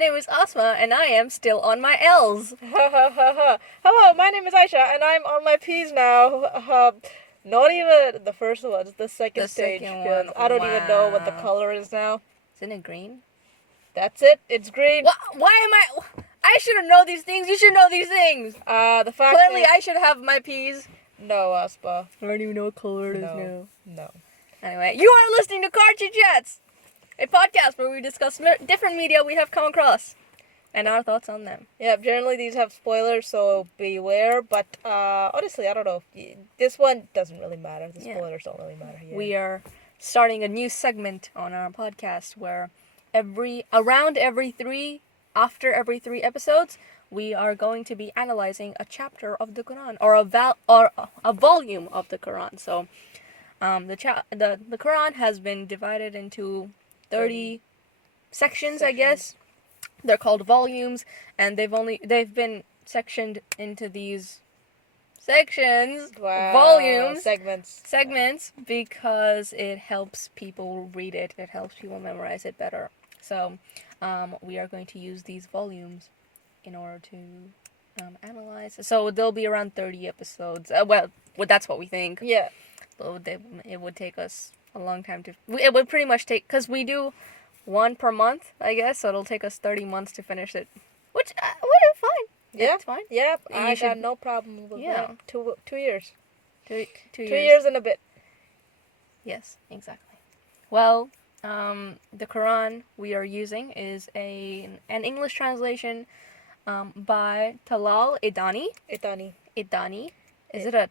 name is Asma, and I am still on my L's. Hello, my name is Aisha, and I'm on my P's now. Not even the first one, it's the second stage. Second Because one. I don't even know what the Wow. color is now. Isn't it green? That's it, it's green. Why am I should have known these things. You should know these things. The fact Clearly, is... I should have my P's. No, Aspa. I don't even know what color it is No. now. No. Anyway, you are listening to Car Chit Chats, a podcast where we discuss different media we have come across and our thoughts on them. Yeah, generally these have spoilers, so beware. But honestly, I don't know. This one doesn't really matter. The spoilers don't really matter. Yeah. We are starting a new segment on our podcast where after every three episodes, we are going to be analyzing a chapter of the Quran or a volume of the Quran. So, the Quran has been divided into 30 sections, I guess. They're called volumes, and they've been sectioned into these sections, volumes, segments, because it helps people read it. It helps people memorize it better. So, we are going to use these volumes in order to analyze. So there'll be around 30 episodes. Well, that's what we think. Yeah. So it would take us a long time to... It would pretty much take... Because we do one per month, I guess, so it'll take us 30 months to finish it. Which is fine. Yeah. It's fine. Yeah, I got no problem with that. 2 years. 2 2 years and a bit. Yes, exactly. Well, the Quran we are using is an English translation by Talal Idani. Idani. Is it a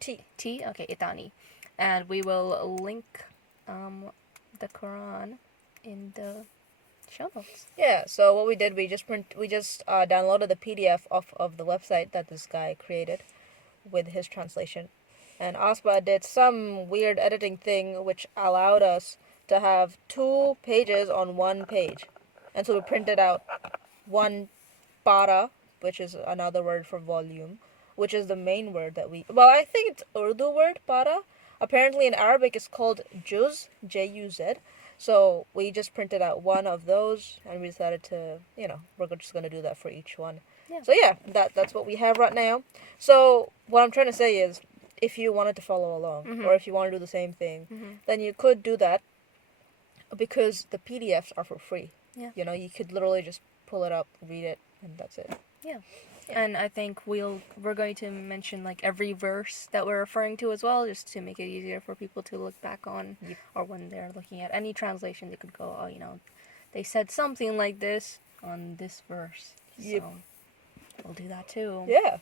T? Okay, Idani. And we will link the Quran in the show notes. Yeah, so what we did, we just downloaded the PDF of the website that this guy created with his translation. And Aspa did some weird editing thing which allowed us to have 2 pages on 1 page. And so we printed out 1 para, which is another word for volume, which is the main word that well, I think it's Urdu word, para. Apparently in Arabic it's called juz, J-U-Z. So we just printed out 1 of those, and we decided to, we're just going to do that for each one. Yeah. So yeah, that's what we have right now. So what I'm trying to say is, if you wanted to follow along, or if you want to do the same thing, then you could do that, because the PDFs are for free. Yeah. You could literally just pull it up, read it, and that's it. Yeah. And I think we're going to mention every verse that we're referring to as well, just to make it easier for people to look back on, or when they're looking at any translation, they could go, they said something like this on this verse. Yep. So we'll do that too. Yeah.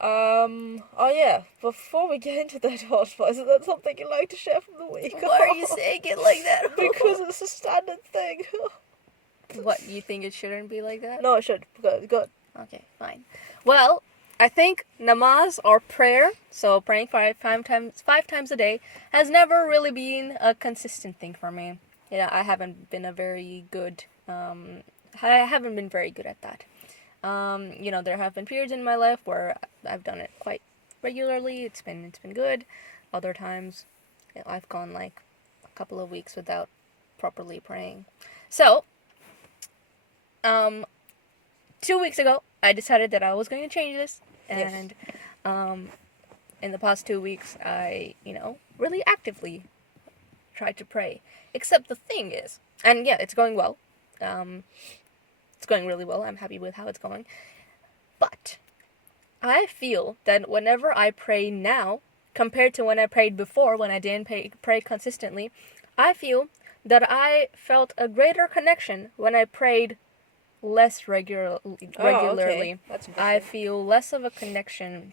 Oh yeah, before we get into that, is that something you'd like to share from the week? Why are you saying it like that? Because it's a standard thing. What, you think it shouldn't be like that? No, it should. Good. Okay, fine. Well, I think namaz or prayer, so praying five times a day, has never really been a consistent thing for me. I haven't been very good at that. There have been periods in my life where I've done it quite regularly. It's been good. Other times, I've gone a couple of weeks without properly praying. So, 2 weeks ago, I decided that I was going to change this, and in the past 2 weeks, I, really actively tried to pray. Except the thing is, and yeah, it's going well. It's going really well. I'm happy with how it's going. But I feel that whenever I pray now, compared to when I prayed before, when I didn't pray consistently, I feel that I felt a greater connection when I prayed less regularly. Okay. That's I feel less of a connection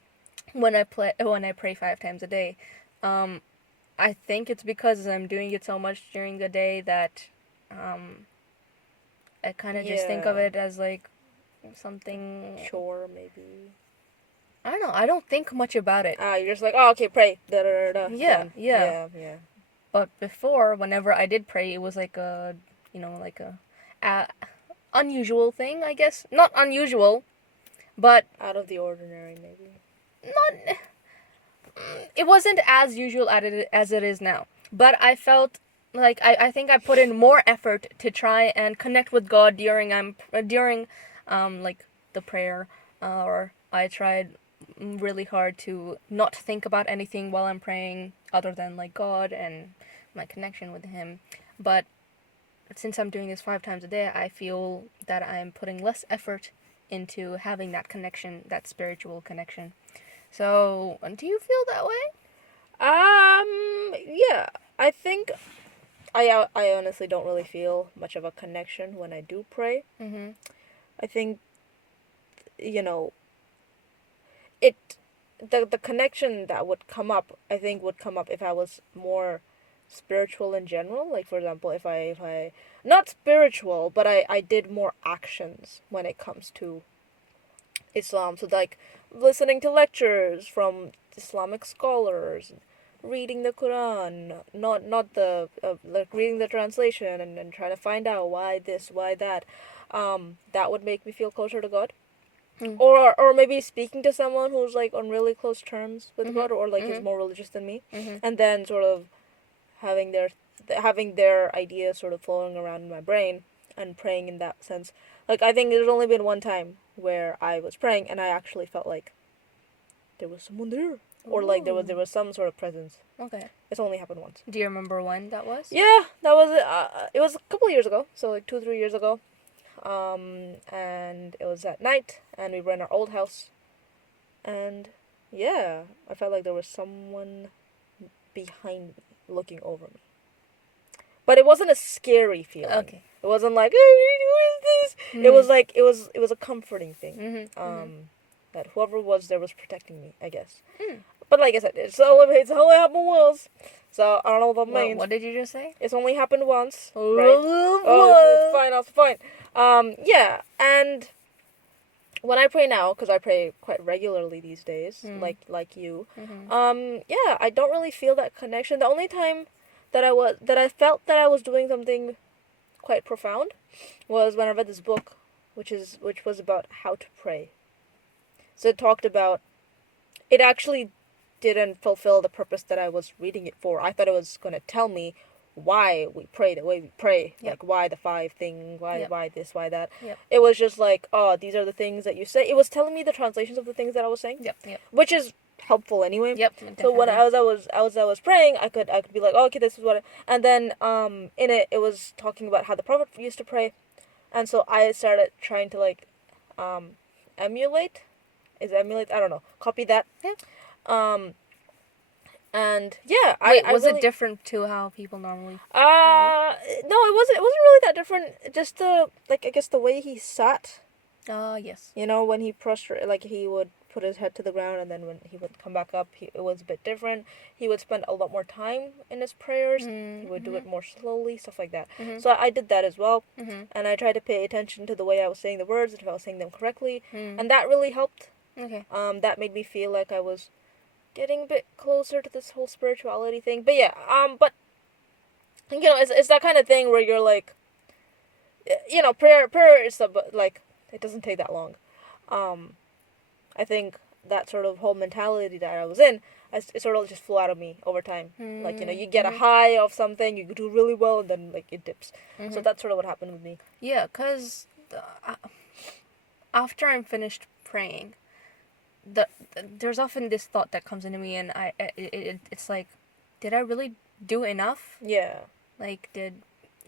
when I pray 5 times a day. I think it's because I'm doing it so much during the day that I kind of just think of it as something chore, maybe. I don't know. I don't think much about it. You're just like, oh, okay, pray. Yeah. But before, whenever I did pray, it was a unusual thing, I guess. Not unusual, but out of the ordinary, maybe. It wasn't as usual as it is now. But I felt like I think I put in more effort to try and connect with God during like the prayer, or I tried really hard to not think about anything while I'm praying other than like God and my connection with Him. But since I'm doing this 5 times a day, I feel that I'm putting less effort into having that connection, that spiritual connection. So, do you feel that way? Yeah. I think I honestly don't really feel much of a connection when I do pray. Mm-hmm. I think, you know, it the connection that would come up, I think would come up if I was more spiritual in general. Like for example, if I not spiritual, but I did more actions when it comes to Islam. So like listening to lectures from Islamic scholars, reading the Quran, not the like reading the translation and trying to find out why this, why that. That would make me feel closer to God. Mm. Or maybe speaking to someone who's like on really close terms with Mhm. God, or like is Mhm. more religious than me, Mhm. and then sort of having their ideas sort of flowing around in my brain and praying in that sense. Like I think there's only been one time where I was praying and I actually felt like there was someone there, or like there Ooh. was some sort of presence. Okay. It's only happened once. Do you remember when that was? Yeah, that was it. It was a couple of years ago, so like 2 3 years ago. And it was at night, and we were in our old house, and yeah, I felt like there was someone behind me looking over me. But it wasn't a scary feeling. Okay. It wasn't like, "Hey, who is this?" Mhm. It was like it was a comforting thing. Mhm. That whoever was there was protecting me, I guess. Mm. But like I said, it's only happened once. So I don't know what that means. What did you just say? It's only happened once, right? What? Oh, it's fine. It's fine. Yeah, and when I pray now, because I pray quite regularly these days, Mm. like you, Mhm. yeah, I don't really feel that connection. The only time that I felt that I was doing something quite profound was when I read this book, which was about how to pray. So it talked about it actually didn't fulfill the purpose that I was reading it for. I thought it was going to tell me why we pray the way we pray, Yep. like why the 5 thing, Yep. why this, why that. Yep. It was just like, oh, these are the things that you say. It was telling me the translations of the things that I was saying. Yep. Yep. Which is helpful anyway. Yep. So when Definitely. I was praying, I could be like, oh, okay, this is what and then in it was talking about how the prophet used to pray. And so I started trying to like emulate. Is emulate? I don't know. Copy that. Yeah. Um and yeah, Wait, I was really it different to how people normally? no, it wasn't really that different. Just the like I guess the way he sat. Yes. You know, when he prostrate, like he would put his head to the ground, and then when he would come back up, it was a bit different. He would spend a lot more time in his prayers. He would do it more slowly, stuff like that. Mhm. So I did that as well, Mhm. and I tried to pay attention to the way I was saying the words, if I was saying them correctly, Mhm. and that really helped. Okay. That made me feel like I was getting a bit closer to this whole spirituality thing. But yeah, but you know, it's that kind of thing where you're like, you know, prayer is like it doesn't take that long. Um, I think that sort of whole mentality that I was in, it sort of just flew out of me over time. Like, you know, you get a high of something, you do really well, and then, like, it dips. So that's sort of what happened with me. Yeah, because after I'm finished praying, there's often this thought that comes into me, and it's like, did I really do enough? Yeah. Like,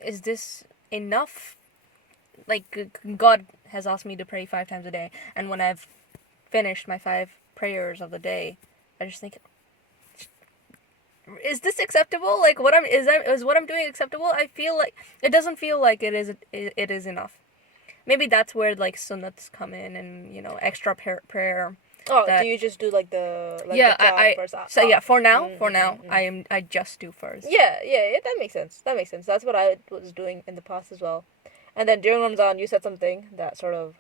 is this enough? Like, God has asked me to pray 5 times a day, and when I've finished my 5 prayers of the day, I just think, is this acceptable? Like, is what I'm doing acceptable? I feel like it doesn't feel like it is enough. Maybe that's where like sunnats come in, and extra prayer. Oh, That do you just do, like, the yeah, the job first? so yeah, for now, Mm. I just do first. Yeah, that makes sense. That makes sense. That's what I was doing in the past as well. And then during Ramadan, you said something that sort of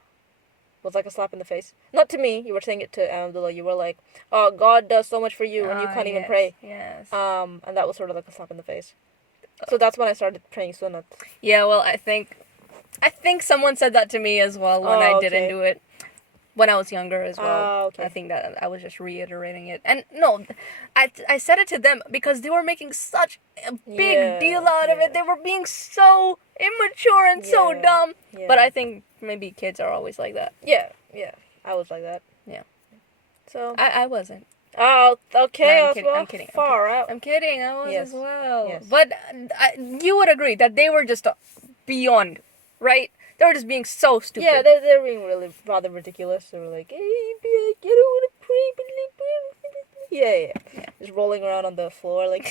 was like a slap in the face. Not to me. You were saying it to Abdullah. You were like, "Oh, God does so much for you, and you can't even Yes, pray." yes. And that was sort of like a slap in the face. So that's when I started praying sunnat. Yeah, well, I think someone said that to me as well when I Oh, didn't okay. do it. when I was younger as well. Okay. I think that I was just reiterating it. And no, I said it to them because they were making such a big Yeah, deal out of yeah. it. They were being so immature and so Yeah, dumb. yeah. But I think maybe kids are always like that. Yeah, yeah. I was like that. Yeah. So. I wasn't. Oh, okay, No, Oswald. I'm kidding. Far out. I'm kidding. I was Yes. as well. Yes. But you would agree that they were just beyond, right? They were just being so stupid. Yeah, they're being really rather ridiculous. They were like, hey, get over the yeah. Just rolling around on the floor, like,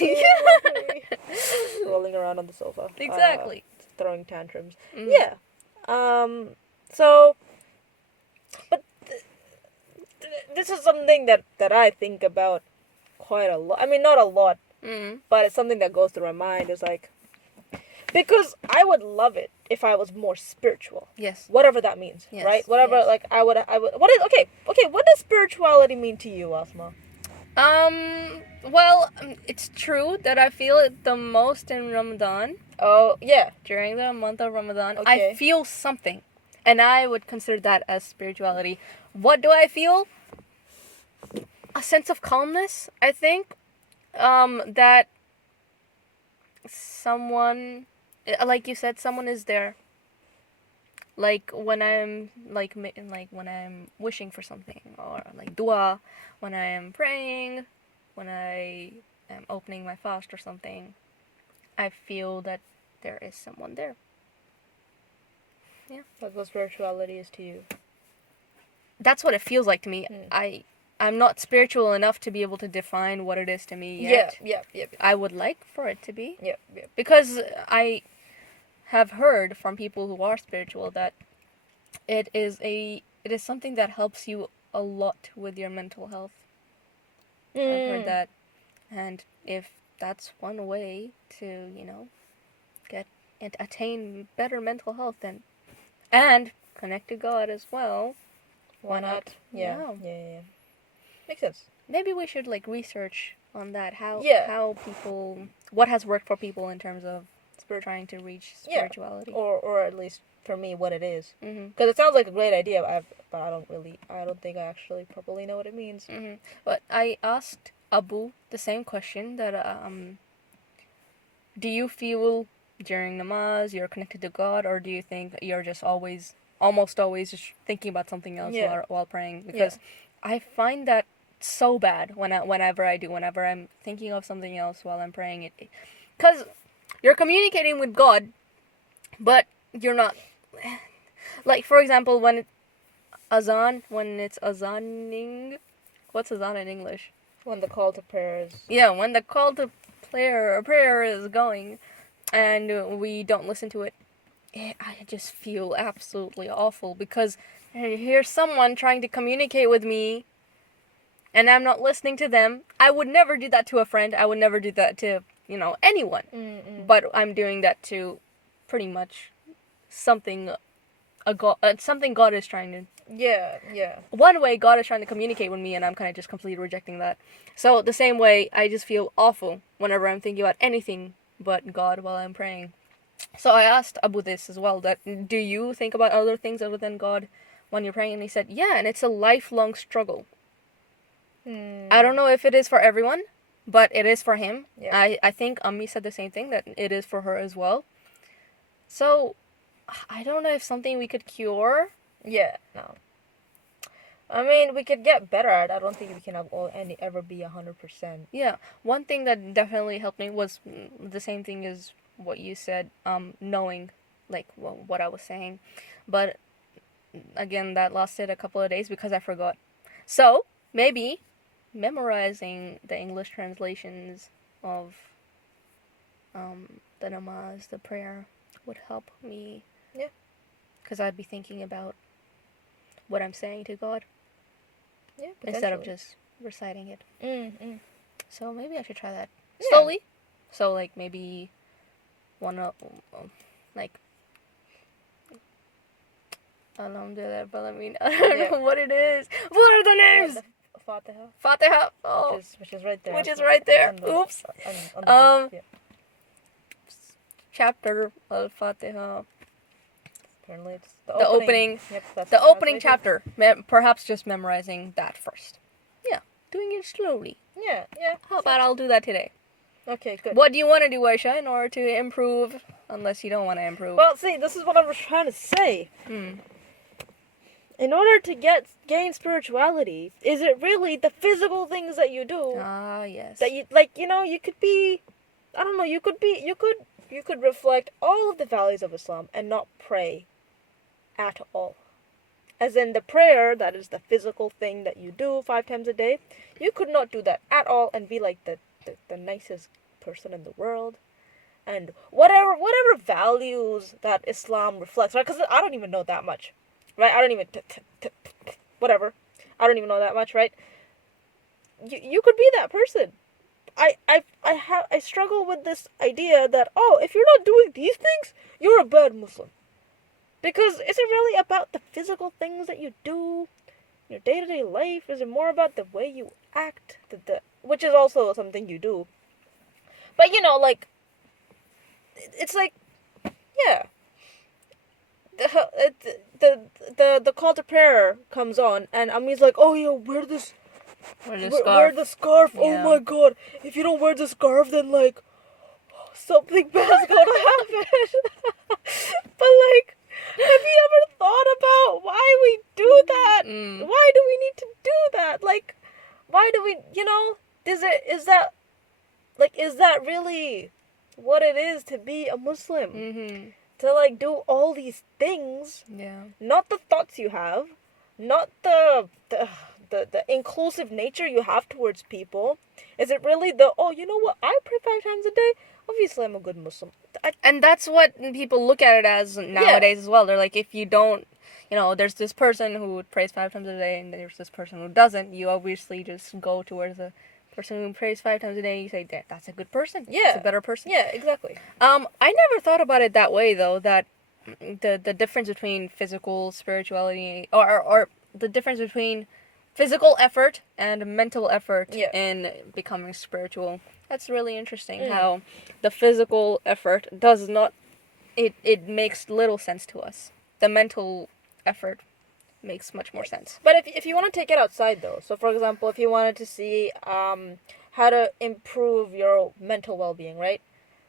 rolling around on the sofa. Exactly. Throwing tantrums. Mm. Yeah. So, but this is something that I think about quite a lot. I mean, not a lot, but it's something that goes through my mind. Is like, because I would love it if I was more spiritual. Yes. Whatever that means, Yes, right? Whatever, yes. like, I would, what is, okay, what does spirituality mean to you, Asma? Well, it's true that I feel it the most in Ramadan. Oh, yeah. During the month of Ramadan, Okay. I feel something. And I would consider that as spirituality. What do I feel? A sense of calmness, I think. That someone, like you said, someone is there. Like when I'm like when I'm wishing for something, or like dua, when I am praying, when I am opening my fast or something, I feel that there is someone there. Yeah. That's what spirituality is to you. That's what it feels like to me. I'm not spiritual enough to be able to define what it is to me yet. Yeah. I would like for it to be. Yeah. Because I have heard from people who are spiritual that it is something that helps you a lot with your mental health. I've heard that. And if that's one way to, get and attain better mental health and connect to God as well, Why not? Yeah. Makes sense. Maybe we should research on that. How people, what has worked for people in terms of trying to reach spirituality. Or at least for me, what it is. Mm-hmm. Because it sounds like a great idea, but I don't think I actually properly know what it means. Mm-hmm. But I asked Abu the same question that do you feel during namaz you're connected to God, or do you think you're just almost always just thinking about something else while praying? Because I find that so bad whenever I'm thinking of something else while I'm praying. Because you're communicating with God, but you're not. Like, for example, when it's azaning, what's azan in English? When the call to prayer is... Yeah, when the call to prayer is going, and we don't listen to it, I just feel absolutely awful, because here's someone trying to communicate with me, and I'm not listening to them. I would never do that to a friend. I would never do that to, anyone. Mm-mm. But I'm doing that to pretty much something God is trying to... Yeah. One way God is trying to communicate with me, and I'm kind of just completely rejecting that. So the same way, I just feel awful whenever I'm thinking about anything but God while I'm praying. So I asked Abu this as well, that do you think about other things other than God when you're praying? And he said, yeah, and it's a lifelong struggle. I don't know if it is for everyone, but it is for him. Yeah. I think Ammi said the same thing, that it is for her as well. So I don't know if something we could cure. Yeah, no. I mean, we could get better at it. I don't think we can ever be 100%. Yeah, one thing that definitely helped me was the same thing as what you said, knowing, what I was saying. But, again, that lasted a couple of days because I forgot. So, maybe memorizing the English translations of the namaz, the prayer, would help me. Yeah. Because I'd be thinking about what I'm saying to God. Yeah, instead of just reciting it. So maybe I should try that slowly. So maybe Alhamdulillah, but I don't know what it is. What are the names? Fatiha. Oh. Which is right there. Which is right there. Oops. On the chapter Al-Fatiha. Apparently, it's The opening. Yep, that's The opening translation. chapter. Perhaps just memorizing that first. Yeah, doing it slowly. Yeah, yeah. How about I'll do that today? Okay, good. What do you want to do, Aisha, in order to improve? Unless you don't want to improve. Well, see, this is what I was trying to say. In order to gain spirituality, is it really the physical things that you do Ah, yes. that you like? You know, you could be, I don't know, you could reflect all of the values of Islam and not pray at all. As in the prayer, that is the physical thing that you do 5 times a day. You could not do that at all and be like the nicest person in the world. And whatever values that Islam reflects, right? Because I don't even know that much, right? I don't even whatever. I don't even know that much, right? You could be that person. I struggle with this idea that, oh, if you're not doing these things, you're a bad Muslim. Because is it really about the physical things that you do in your day-to-day life? Is it more about the way you act, which is also something you do? But you know, like, it's like, yeah, the call to prayer comes on, and Ami's like, oh, yo, wear the scarf. Yeah. Oh my god, if you don't wear the scarf, then like something bad's gonna happen. But like, have you ever thought about why we do that? Why do we need to do that? Like, why do we, is that really what it is to be a Muslim? To like do all these things, not the thoughts you have, not the inclusive nature you have towards people. Is it really oh, you know what, I pray 5 times a day, obviously I'm a good Muslim. And that's what people look at it as nowadays as well. They're like, if you don't, there's this person who prays 5 times a day, and there's this person who doesn't. You obviously just go towards the person who prays 5 times a day. You say, that's a good person. Yeah, that's a better person. Yeah, exactly. I never thought about it that way, though. That the difference between physical spirituality, or the difference between physical effort and mental effort in becoming spiritual. That's really interesting. How the physical effort does not, it makes little sense to us. The mental effort makes much more sense. But if you want to take it outside, though, so for example, if you wanted to see how to improve your mental well-being, right?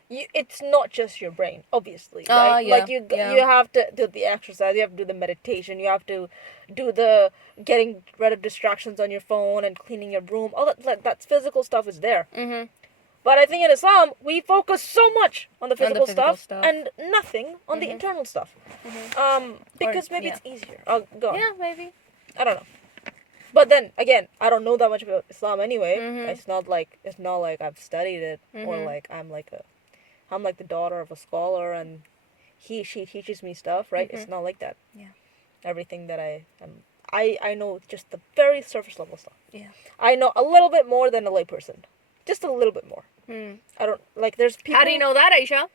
It's not just your brain, obviously, right? Like you have to do the exercise, you have to do the meditation, you have to do the getting rid of distractions on your phone and cleaning your room. All that physical stuff is there. But I think in Islam, we focus so much on the physical stuff and nothing on the internal stuff. Because maybe it's easier. Oh, go on. Yeah, maybe. I don't know. But then again, I don't know that much about Islam anyway. It's not like I've studied it or like I'm like the daughter of a scholar and she teaches me stuff, right? It's not like that. Yeah. Everything that I know just the very surface level stuff. Yeah. I know a little bit more than a layperson. Just a little bit more. I don't like. There's people. How do you know that, Aisha?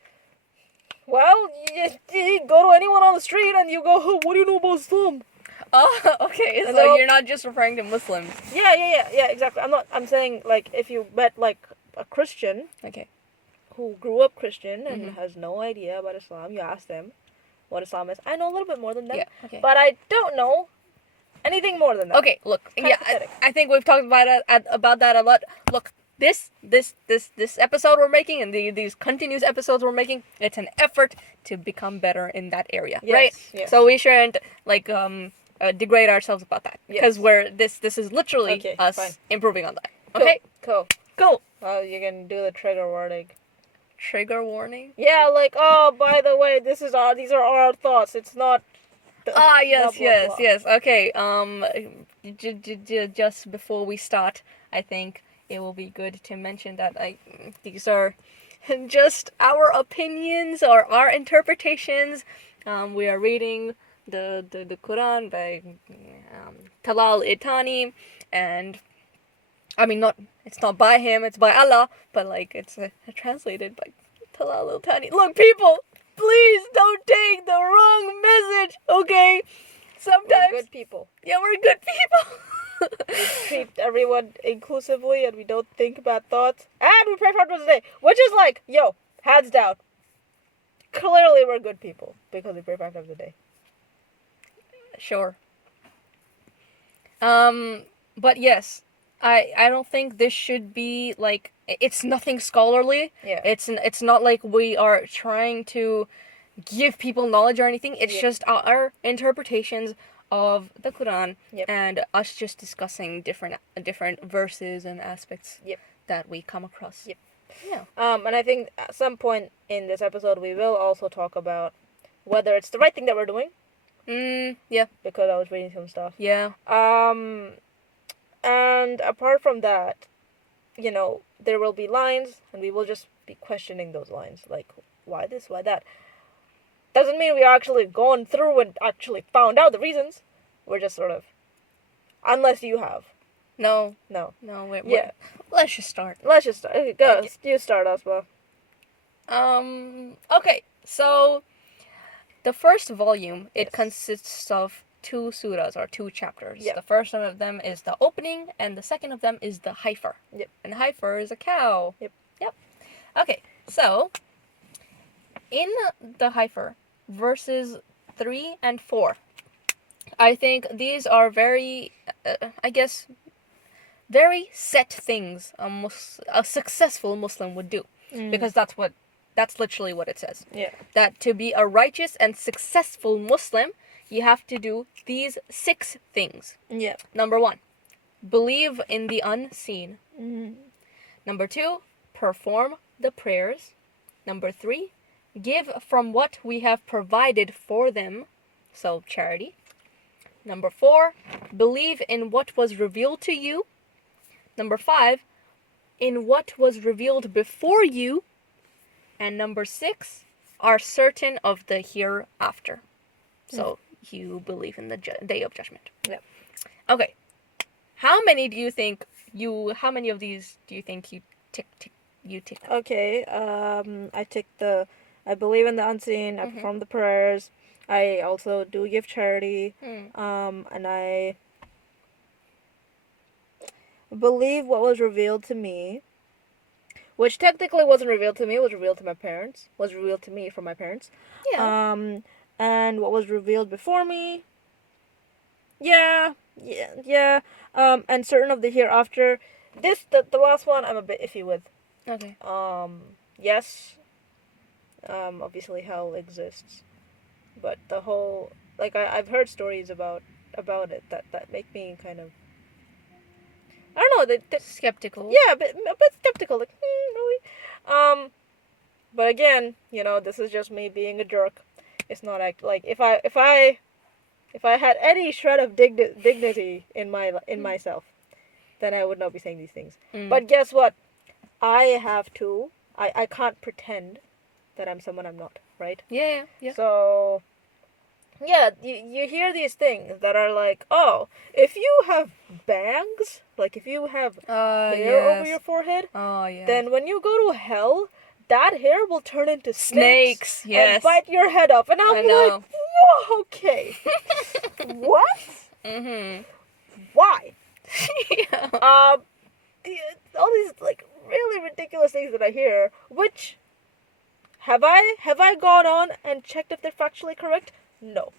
Well, you go to anyone on the street and you go, oh, what do you know about Islam? Oh, okay. So you're not just referring to Muslims. Yeah, exactly. I'm saying, like, if you met like a Christian, who grew up Christian and has no idea about Islam, you ask them what Islam is. I know a little bit more than them, but I don't know anything more than that. Okay, look, I think we've talked about that a lot. Look, this episode we're making and these continuous episodes we're making, it's an effort to become better in that area, right? Yes. So we shouldn't like degrade ourselves about that because this is literally us improving on that. Okay, cool. Well, you can do the trigger warning. Trigger warning? Yeah, like, oh, by the way, these are our thoughts. It's not. Yes. Okay. Just before we start, I think it will be good to mention that these are just our opinions or our interpretations. We are reading the Qur'an by Talal Itani, and I mean it's not by him, it's by Allah, but like it's translated by Talal Itani. Look, people, please don't take the wrong message, okay? Sometimes we're good people. Yeah, we're good people. We treat everyone inclusively and we don't think bad thoughts. And we pray 5 times a day, which is like, yo, hands down. Clearly we're good people because we pray 5 times a day. Sure. But yes, I don't think this should be like it's nothing scholarly. Yeah. It's not like we are trying to give people knowledge or anything. It's Yep. just our interpretations of the Quran Yep. and us just discussing different verses and aspects Yep. that we come across. Yep. Yeah. And I think at some point in this episode we will also talk about whether it's the right thing that we're doing, Yeah. because I was reading some stuff. Yeah. And apart from that, there will be lines, and we will just be questioning those lines, like, why this, why that. Doesn't mean we actually gone through and actually found out the reasons. We're just sort of, unless you have. No. No. Wait. Yeah. Let's just start. Let's just start. Okay, go. Okay. You start, Aspa. Okay. So, the first volume, it Yes. consists of 2 surahs or 2 chapters. Yep. The first one of them is the opening, and the second of them is the Heifer. Yep. And Heifer is a cow. Yep. Okay, so in the Heifer, verses 3 and 4, I think these are very, very set things a successful Muslim would do. Because that's literally what it says. Yeah. That to be a righteous and successful Muslim, you have to do these 6 things. Yeah. Number 1, believe in the unseen. Number 2, perform the prayers. Number 3, give from what we have provided for them, so charity. Number 4, believe in what was revealed to you. Number 5, in what was revealed before you. And number 6, are certain of the hereafter. So you believe in the day of judgment. Yep. Okay. How many of these do you think you tick? Okay. I believe in the unseen. I perform the prayers. I also do give charity. And I believe what was revealed to me, which technically wasn't revealed to me. It was revealed to my parents. Was revealed to me from my parents. Yeah. And what was revealed before me. Yeah. And certain of the hereafter. The last one I'm a bit iffy with. Okay. Yes. Obviously hell exists, but the whole, like, I've heard stories about it that make me kind of, I don't know, that Skeptical. yeah, a bit skeptical, like, really. But again, this is just me being a jerk. It's not like if I had any shred of dignity in myself, then I would not be saying these things. But guess what? I can't pretend that I'm someone I'm not, right? Yeah. So, yeah, you hear these things that are like, oh, if you have bangs, like if you have hair over your forehead, then when you go to hell, that hair will turn into snakes and bite your head off. And I'm like, whoa, okay. What? Why? Yeah. All these, like, really ridiculous things that I hear, which have I gone on and checked if they're factually correct? No.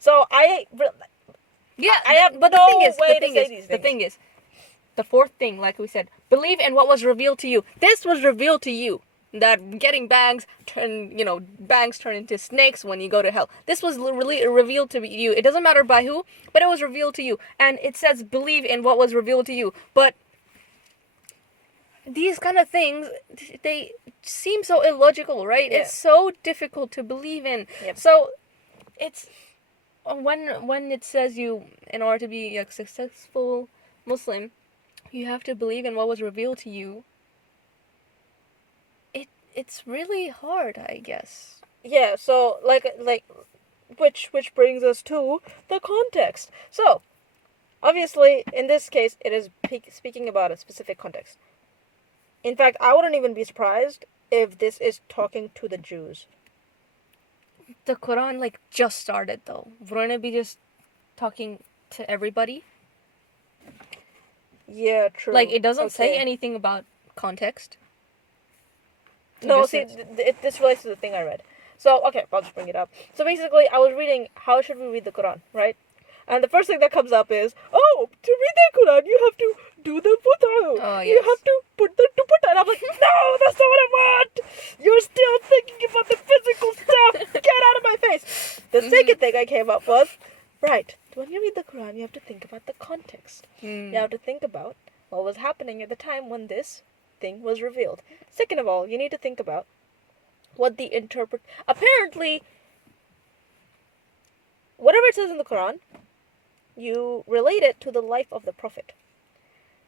So I have but no way to say these things. The thing is, the fourth thing, like we said, believe in what was revealed to you. This was revealed to you. That getting bangs turn into snakes when you go to hell. This was really revealed to you. It doesn't matter by who, but it was revealed to you. And it says believe in what was revealed to you. But these kind of things, they seem so illogical, right? Yeah. It's so difficult to believe in. Yep. So it's when it says you, in order to be a successful Muslim, you have to believe in what was revealed to you. It's really hard, I guess. Yeah, so like which brings us to the context. So, obviously, in this case, it is speaking about a specific context. In fact, I wouldn't even be surprised if this is talking to the Jews. The Quran just started though. Wouldn't it be just talking to everybody? Yeah, true. It doesn't say anything about context. No, see, this relates to the thing I read. So, okay, I'll just bring it up. So basically, I was reading, how should we read the Quran, right? And the first thing that comes up is, oh, to read the Quran, you have to do the putaru. Oh, You yes. have to put the dupatta. And I'm like, no, that's not what I want. You're still thinking about the physical stuff. Get out of my face. The second thing I came up was, right, when you read the Quran, you have to think about the context. You have to think about what was happening at the time when this thing was revealed. Second of all, you need to think about what the apparently, whatever it says in the Quran, you relate it to the life of the Prophet.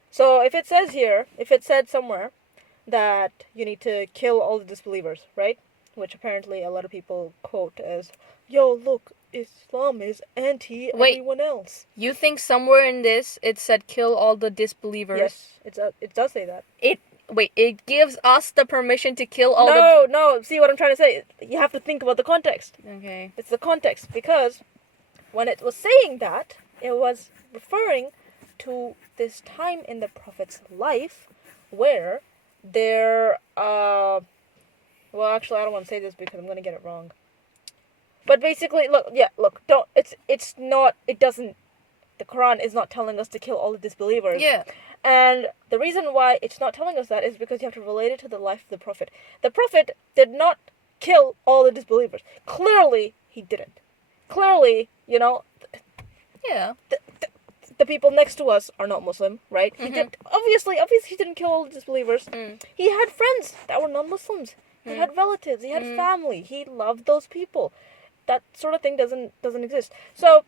So if it said somewhere that you need to kill all the disbelievers, right? Which apparently a lot of people quote as, yo, look, Islam is anti everyone else. You think somewhere in this it said kill all the disbelievers? Yes, it does say that. It gives us the permission to kill all No, see what I'm trying to say? You have to think about the context. Okay. It's the context, because when it was saying that, it was referring to this time in the Prophet's life where there, well, actually, I don't want to say this because I'm going to get it wrong. But basically, the Quran is not telling us to kill all the disbelievers. Yeah. And the reason why it's not telling us that is because you have to relate it to the life of the Prophet. The Prophet did not kill all the disbelievers. Clearly, he didn't. Clearly, Yeah. the people next to us are not Muslim, right? He did obviously he didn't kill all the disbelievers. He had friends that were non-Muslims. He had relatives. He had family. He loved those people. That sort of thing doesn't exist. So,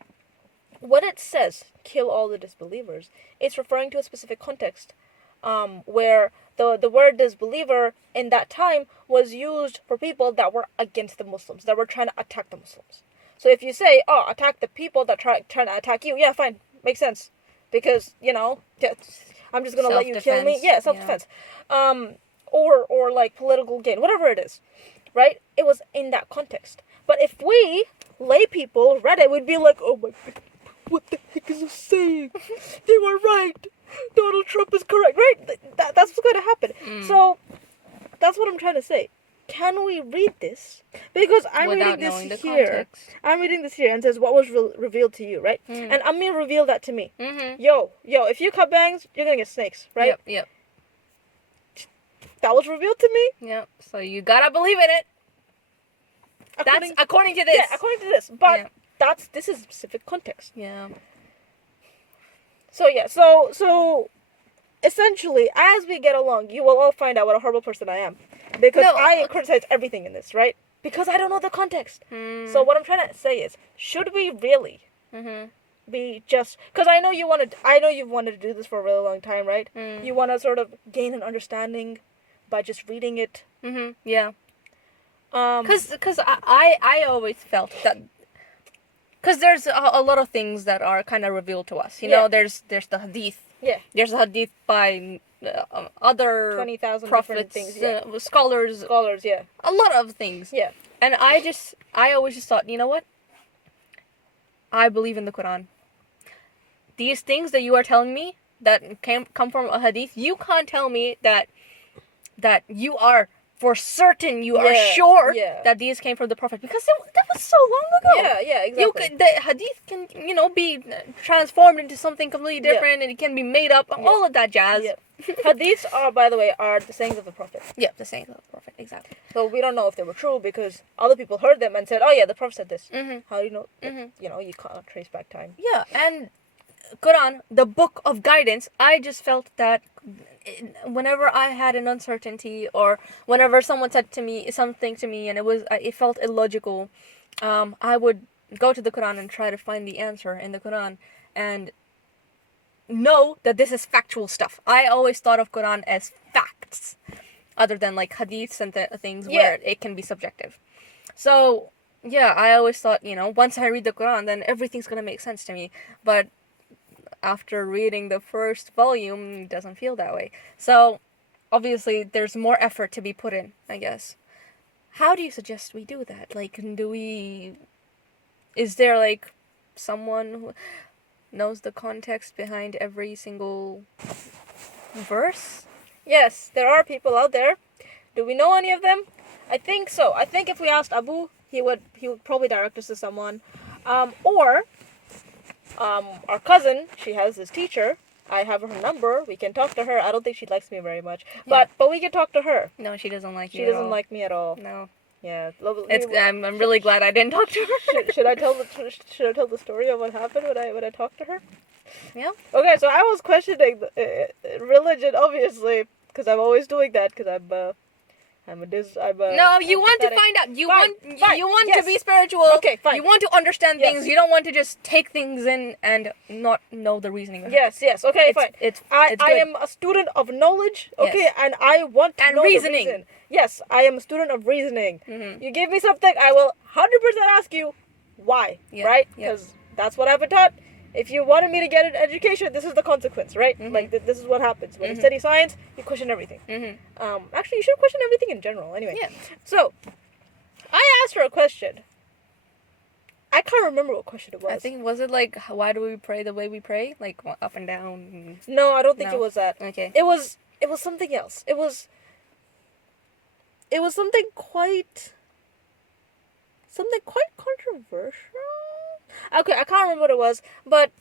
when it says kill all the disbelievers, it's referring to a specific context, where the word disbeliever in that time was used for people that were against the Muslims, that were trying to attack the Muslims. So if you say, oh, attack the people that trying to attack you, yeah, fine, makes sense, because I'm just gonna let you kill me. Yeah, self-defense, or like political gain, whatever it is, right? It was in that context. But if we lay people read it, we'd be like, oh my God, what the heck is this saying? They were right. Donald Trump is correct, right? That's what's going to happen. So that's what I'm trying to say. Can we read this? Because I'm Without reading knowing the this here. context. I'm reading this here and it says what was revealed to you, right? And Amir revealed that to me. Yo, if you cut bangs, you're gonna get snakes, right? Yep. That was revealed to me. Yep. So you gotta believe in it. That's according to this. Yeah, according to this. But this is specific context. Yeah. So essentially, as we get along, you will all find out what a horrible person I am. Because I criticize everything in this, right? Because I don't know the context. So what I'm trying to say is, should we really be just... Because I know you've wanted to do this for a really long time, right? You want to sort of gain an understanding by just reading it. Yeah. Because I always felt that... Because there's a lot of things that are kind of revealed to us. You know, there's the hadith. Yeah. There's a hadith by other 20,000 prophets, different things. scholars, yeah. a lot of things. Yeah. And I always just thought, you know what? I believe in the Quran. These things that you are telling me that come from a hadith, you can't tell me that you are for certain, you are sure that these came from the Prophet, because that was so long ago. Yeah, exactly. The hadith can, be transformed into something completely different, and it can be made up, all of that jazz. Yeah. Hadiths are, by the way, are the sayings of the Prophet. Yeah, the sayings of the Prophet, exactly. So we don't know if they were true because other people heard them and said, "Oh yeah, the Prophet said this." How do you know? You can't trace back time. Yeah, and Quran, the book of guidance, I just felt that whenever I had an uncertainty, or whenever someone said something to me and it felt illogical, I would go to the Quran and try to find the answer in the Quran and know that this is factual stuff. I always thought of Quran as facts, other than like hadiths and things where it can be subjective. So yeah, I always thought, once I read the Quran, then everything's gonna make sense to me. But after reading the first volume, it doesn't feel that way. So obviously there's more effort to be put in, I guess. How do you suggest we do that? Like, is there like someone who knows the context behind every single verse? Yes, there are people out there. Do we know any of them? I think so. I think if we asked Abu, he would probably direct us to someone. Or our cousin, she has this teacher. I have her number. We can talk to her. I don't think she likes me very much, Yeah. but we can talk to her. No, she doesn't like She you at doesn't all. like me at all. No. Yeah. I'm really glad I didn't talk to her. Should I tell the story of what happened when I talked to her? Yeah. Okay, so I was questioning religion, obviously, because I'm always doing that. Because No, you want to pathetic. find out. You Fine, want fine, you want yes. to be spiritual. Okay, fine. You want to understand Yes. things. You don't want to just take things in and not know the reasoning behind it. Yes. Okay, It's, fine. It's I good. am a student of knowledge, okay, Yes. and I want to And know reasoning. the reason. Yes, I am a student of reasoning. Mhm. You give me something, I will 100% ask you why, Yeah, right? yeah. Because that's what I've been taught. If you wanted me to get an education, this is the consequence, right? Mhm. Like this is what happens when you Mhm. study science. You question everything. Mhm. Actually, you should question everything in general. Anyway, Yeah. so I asked her a question. I can't remember what question it was. I think was it like why do we pray the way we pray, like up and down? No, I don't think No. it was that. Okay. It was something else. It was something quite controversial. Okay, I can't remember what it was, but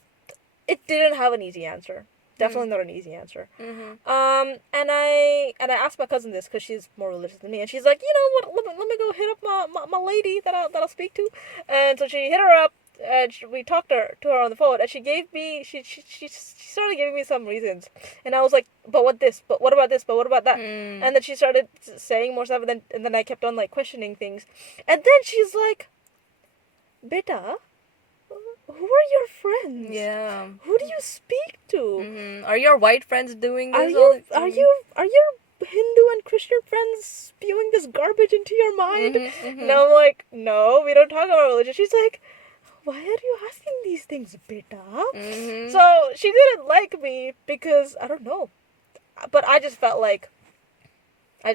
it didn't have an easy answer. Definitely not an easy answer. Mhm. And I asked my cousin this because she's more religious than me, and she's like, you know what? Let me go hit up my lady that I'll speak to, and so she hit her up. And we talked to her on the phone, and she gave me she started giving me some reasons, and I was like, but what this? But what about this? But what about that? Mm. And then she started saying more stuff, and then I kept on like questioning things, and then she's like, "Beta, who are your friends? Yeah. Who do you speak to? Mhm. Are your white friends doing this? Are your Hindu and Christian friends spewing this garbage into your mind?" Mhm. And I'm like, "No, we don't talk about religion." She's like, "Why are you asking these things, beta?" Mhm. So she didn't like me because I don't know, but I just felt like I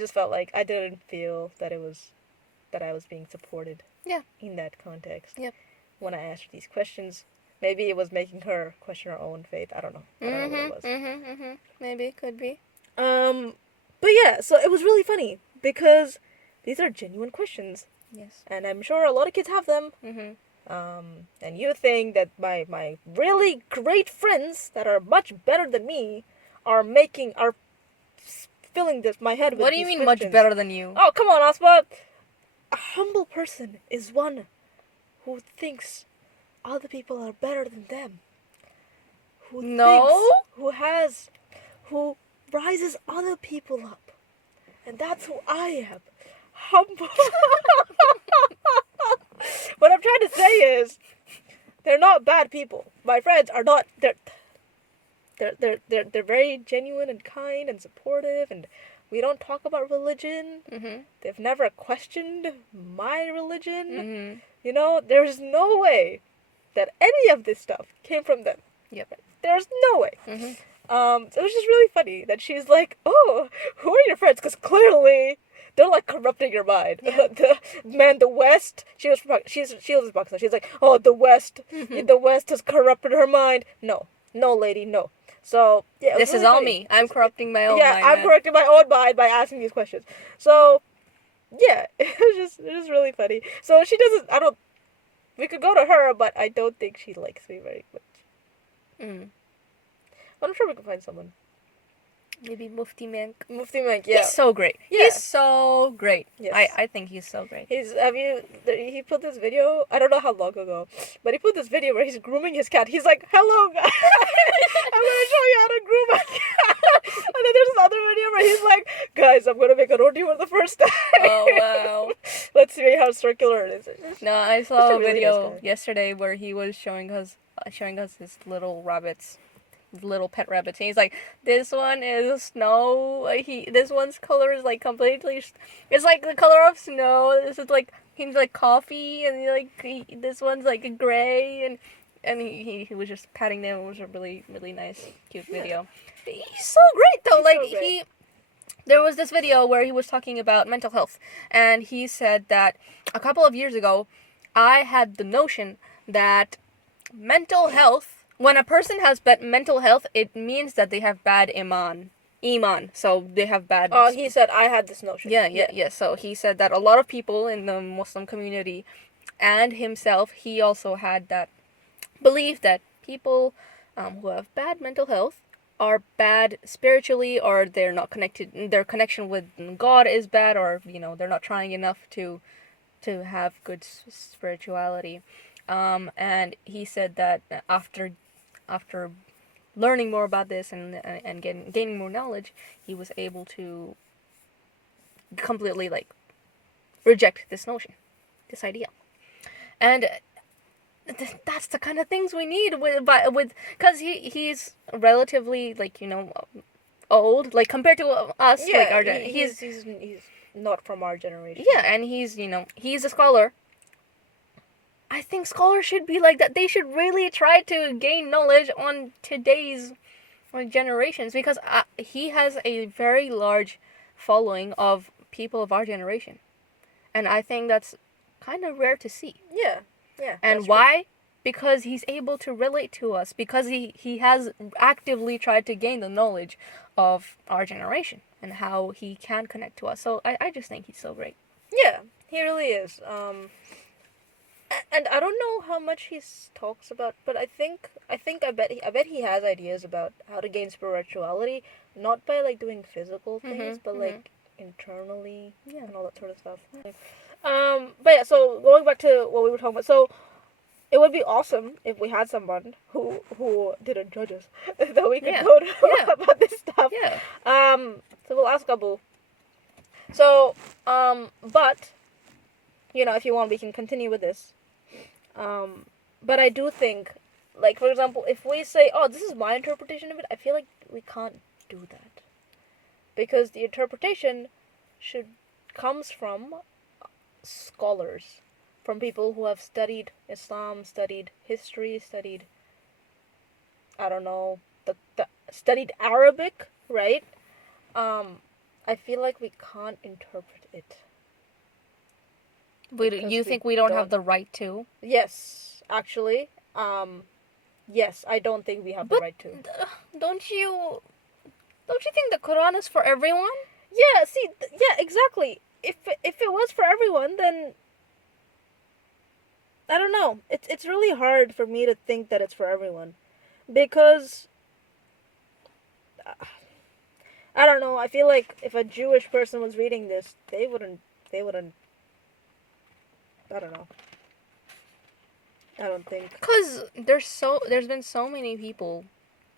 didn't feel that I was being supported. Yeah. In that context. Yep. When I asked her these questions, maybe it was making her question her own faith. I don't know. I don't know what it was. Mhm. Maybe could be. But yeah, so it was really funny because these are genuine questions, Yes. and I'm sure a lot of kids have them. Mhm. And you think that my really great friends that are much better than me are filling my head with What do you these mean much questions. better than you? Oh, come on, Asma. A humble person is one who thinks other people are better than them. No. Who rises other people up. And that's who I am. Humble. What I'm trying to say is, they're not bad people. My friends are not. They're very genuine and kind and supportive, and we don't talk about religion. Mhm. They've never questioned my religion. Mhm. You know, there's no way that any of this stuff came from them. Yep. There's no way. Mhm. So it was just really funny that she's like, "Oh, who are your friends?" Because clearly they're like corrupting your mind. Yeah. The West. She was from Pakistan. She's like, "Oh, the West. The West has corrupted her mind." No, lady, no. So yeah, it was This is really all funny. me. I'm corrupting my own Yeah, mind. I'm man. correcting my own mind by asking these questions. So yeah, it was just really funny. So she doesn't. I don't. We could go to her, but I don't think she likes me very much. Mm. But I'm sure we can find someone. Maybe Mufti Mank. Mufti Mank, yeah. He's so great. Yeah. He's so great. Yes. I think he's so great. He put this video, I don't know how long ago, but he put this video where he's grooming his cat. He's like, "Hello guys, I'm gonna show you how to groom my cat." And then there's this other video where he's like, "Guys, I'm gonna make a roti for the first time." Oh wow. Let's see how circular it is. No, I Such saw a a really video nice guy. yesterday where he was showing us his little rabbits, his little pet rabbits. And he's like, "This one is snow. This one's color is like completely. It's like the color of snow. This is like he's like coffee, and this one's like gray." And he was just patting them. It was a really really nice cute video. He's so great though. He's Like so great. There was this video where he was talking about mental health, and he said that a couple of years ago, I had the notion that mental health, when a person has bad mental health, it means that they have bad iman. So they have bad. He said, "I had this notion." Yeah. So he said that a lot of people in the Muslim community, and himself, he also had that belief that people who have bad mental health are bad spiritually, or they're not connected. Their connection with God is bad, or they're not trying enough to have good spirituality. And he said that after learning more about this and gaining more knowledge, he was able to completely like reject this notion, this idea. And that's the kind of things we need with because he's relatively like old, like compared to us. Yeah, like our he's not from our generation. yeah, and he's a scholar. I think scholars should be like that. They should really try to gain knowledge on today's generations, because he has a very large following of people of our generation, and I think that's kind of rare to see. Yeah, yeah. And why? Because he's able to relate to us, because he has actively tried to gain the knowledge of our generation and how he can connect to us. So I just think he's so great. Yeah, he really is. And I don't know how much he talks about, but I bet he has ideas about how to gain spirituality, not by like doing physical things, but like internally, and all that sort of stuff. But yeah, so going back to what we were talking about, so it would be awesome if we had someone who didn't judge us, that we could go to about this stuff. Yeah. So we'll ask Abu. So, but if you want, we can continue with this. But I do think, like, for example, if we say, oh, this is my interpretation of it, I feel like we can't do that. Because the interpretation comes from scholars, from people who have studied Islam, studied history, studied, I don't know, studied Arabic, right? I feel like we can't interpret it. You think we don't have the right to? Yes, actually. Yes, I don't think we have the right to. Don't you think the Quran is for everyone? Yeah, see, yeah, exactly. If it was for everyone, then I don't know. It's really hard for me to think that it's for everyone, because I don't know. I feel like if a Jewish person was reading this, they wouldn't. I don't know. I don't think. Because there's been so many people,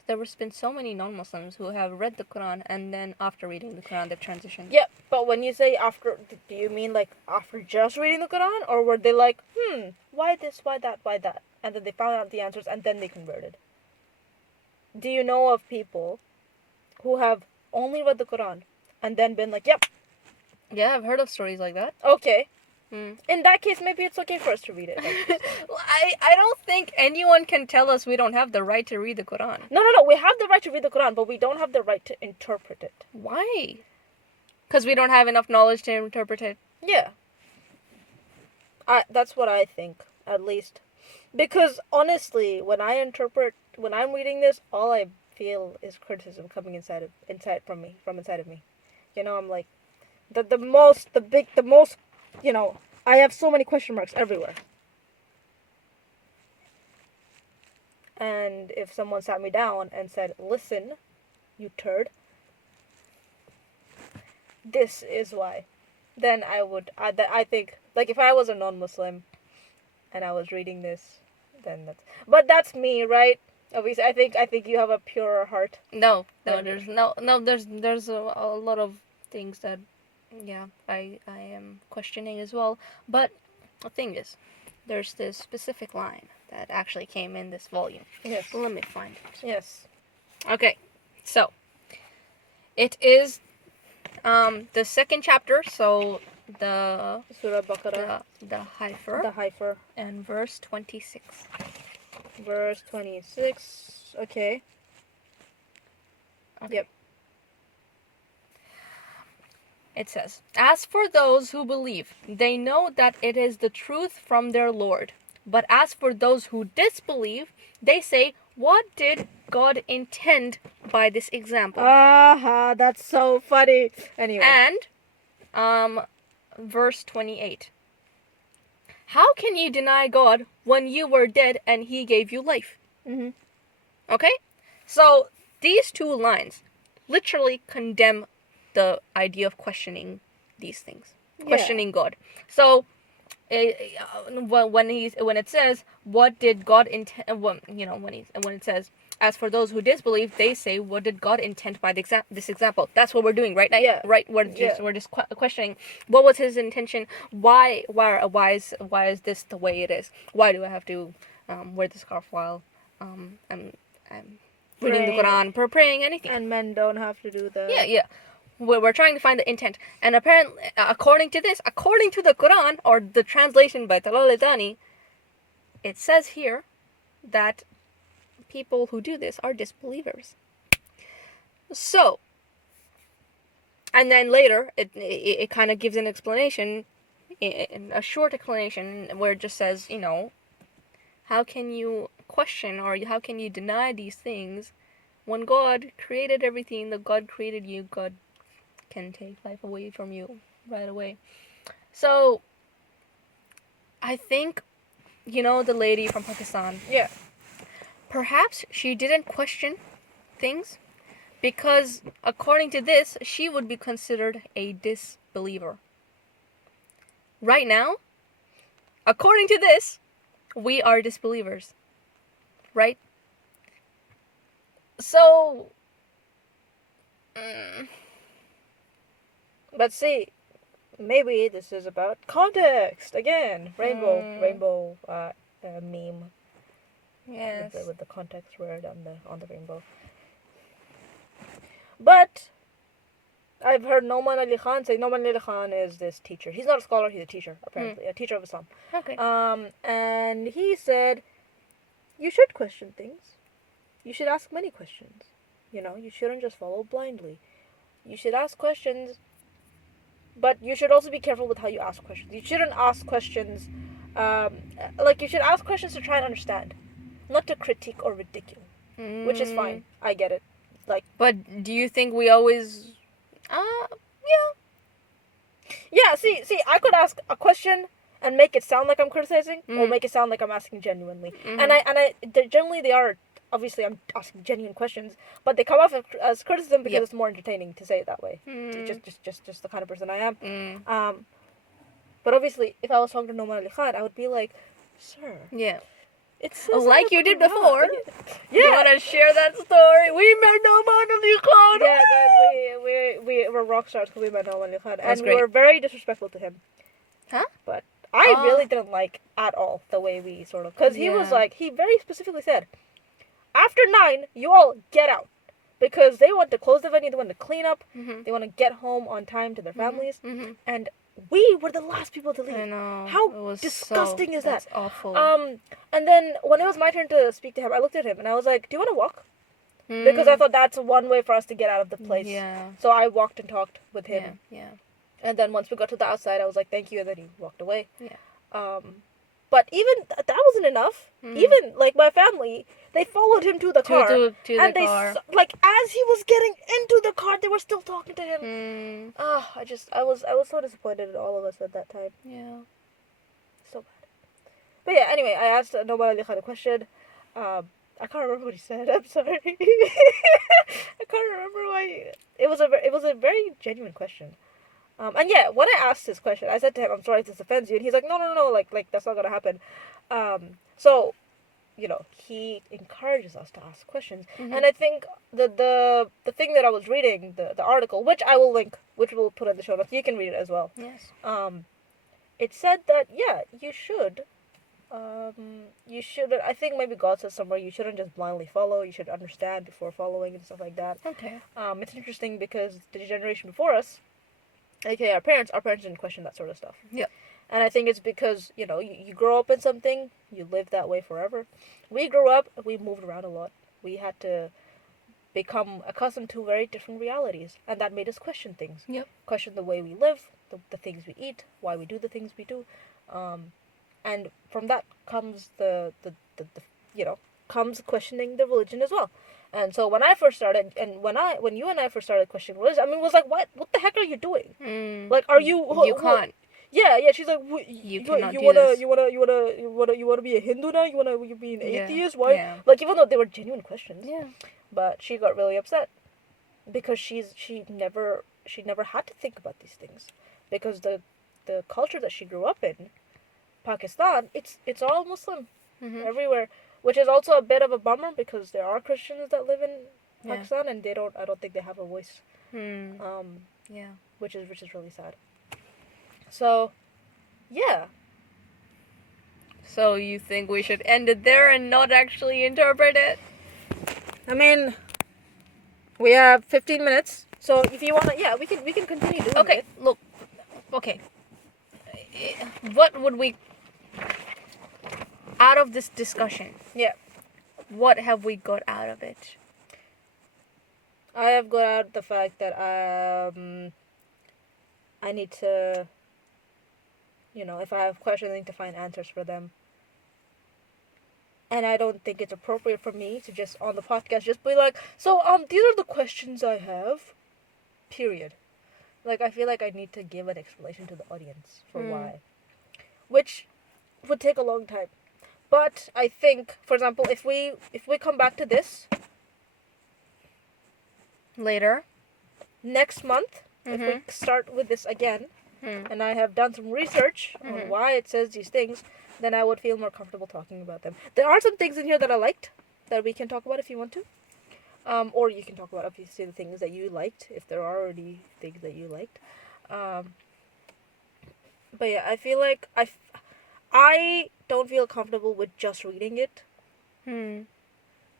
there's been so many non-Muslims who have read the Quran, and then after reading the Quran they've transitioned. Yeah, but when you say after, do you mean like after just reading the Quran, or were they like, why this, why that, and then they found out the answers and then they converted? Do you know of people who have only read the Quran and then been like, yep? Yeah, I've heard of stories like that. Okay. In that case, maybe it's okay for us to read it. I don't think anyone can tell us we don't have the right to read the Quran. No. We have the right to read the Quran, but we don't have the right to interpret it. Why? Because we don't have enough knowledge to interpret it. Yeah. That's what I think, at least. Because honestly, when I'm reading this, all I feel is criticism coming inside of me. I'm like, the most, I have so many question marks everywhere. And if someone sat me down and said, listen, you turd, this is why, then I think, like, if I was a non-Muslim and I was reading this, then that's me, right? Obviously, I think you have a purer heart. No, there's a lot of things that, yeah, I am questioning as well. But the thing is, there's this specific line that actually came in this volume. Yes. Let me find it. Yes. Okay, so it is the second chapter, so the Surah Baqarah. The Heifer. The Heifer. And verse 26. Verse 26. Okay. Yep. It says, "As for those who believe, they know that it is the truth from their Lord. But as for those who disbelieve, they say, what did God intend by this example?" That's so funny. Anyway. And, verse 28. "How can you deny God when you were dead and he gave you life? Mm-hmm. Okay? So these two lines literally condemn the idea of questioning these things, questioning God. So when it says what did God intend, when it says, as for those who disbelieve, they say, what did God intend by this example? That's what we're doing right now. Yeah. Right. We're just questioning what was his intention. Why is this the way it is? Why do I have to wear the scarf while I'm reading the Praying. Quran, praying, anything? And men don't have to do that. Yeah. We're trying to find the intent, and apparently, according to the Quran or the translation by Talal Idani, it says here that people who do this are disbelievers. So, and then later it kind of gives an explanation, a short explanation where it just says, how can you question or how can you deny these things when God created everything? That God created you, God can take life away from you right away. So I think, the lady from Pakistan. Yeah. Perhaps she didn't question things because, according to this, she would be considered a disbeliever. Right now, according to this, we are disbelievers. Right? So, But see, maybe this is about context again. Rainbow meme. yes. With the context word on the rainbow. But I've heard Noman Ali Khan say Noman Ali Khan is this teacher. He's not a scholar. He's a teacher, apparently, a teacher of Islam. Okay. And he said, you should question things. You should ask many questions. You shouldn't just follow blindly. You should ask questions, but you should also be careful with how you ask questions. You shouldn't ask questions, you should ask questions to try and understand, not to critique or ridicule, which is fine. I get it. But do you think we always? Yeah. See, I could ask a question and make it sound like I'm criticizing, or make it sound like I'm asking genuinely. And generally they are. Obviously, I'm asking genuine questions, but they come off as criticism because it's more entertaining to say it that way. Just the kind of person I am. But obviously, if I was talking to Noman Ali Khan, I would be like, sir. Yeah. It's like you did before. Yeah. You want to share that story? We met Noman Ali Khan. Yeah, guys, we were rock stars because we met Noman Ali Khan, and we were very disrespectful to him. Huh? But I really didn't like at all the way we sort of, because he was like, he very specifically said, after 9, you all get out. Because they want to close the venue, they want to clean up, they want to get home on time to their families, and we were the last people to leave. I know. How disgusting is that? That's awful. And then when it was my turn to speak to him, I looked at him and I was like, do you want to walk? Because I thought that's one way for us to get out of the place. Yeah. So I walked and talked with him. Yeah. And then once we got to the outside, I was like, thank you, and then he walked away. Yeah. But even that wasn't enough. Even my family, they followed him to the car, to and the car. As he was getting into the car, they were still talking to him. I was so disappointed in all of us at that time. Yeah. So bad. But yeah, anyway, I asked Noman Ali Khan a question. I can't remember what he said. I'm sorry. I can't remember why. It was a very genuine question. And yeah, when I asked this question, I said to him, I'm sorry if this offends you. And he's like, no, like that's not going to happen. So, he encourages us to ask questions. And I think the thing that I was reading, the article, which I will link, which we'll put in the show notes, you can read it as well. Yes. It said that, yeah, you should, I think maybe God says somewhere, you shouldn't just blindly follow, you should understand before following and stuff like that. Okay. It's interesting because the generation before us, aka our parents didn't question that sort of stuff. Yeah. And I think it's because, you grow up in something, you live that way forever. We grew up, we moved around a lot. We had to become accustomed to very different realities. And that made us question things. Yep. Question the way we live, the things we eat, why we do the things we do. And from that comes comes questioning the religion as well. And so when I first started, and when you and I first started questioning religion, I mean, it was like, what the heck are you doing? Like, are you... You can't. Yeah. She's like, You cannot do this. you wanna be a Hindu now? You wanna be an Yeah, atheist? Why? yeah. Like, even though they were genuine questions, Yeah. but she got really upset because she never had to think about these things because the culture that she grew up in, Pakistan, it's all Muslim Mm-hmm. everywhere, which is also a bit of a bummer because there are Christians that live in Yeah. Pakistan and I don't think they have a voice. Hmm. Um, Yeah. which is really sad. So, yeah. So you think we should end it there and not actually interpret it? I mean, we have 15 minutes. So if you wanna, yeah, we can continue doing Okay, it. look. Okay. What would we, out of this discussion, Yeah, what have we got out of it? I have got out the fact that I need to, if I have questions, I need to find answers for them. And I don't think it's appropriate for me to just on the podcast just be like, so these are the questions I have. Period. Like, I feel like I need to give an explanation to the audience for why, which would take a long time. But I think, for example, if we come back to this Later. next month, if we start with this again, and I have done some research on why it says these things, then I would feel more comfortable talking about them. There are some things in here that I liked that we can talk about if you want to. Or you can talk about obviously the things that you liked if there are already things that you liked. But yeah, I feel like I don't feel comfortable with just reading it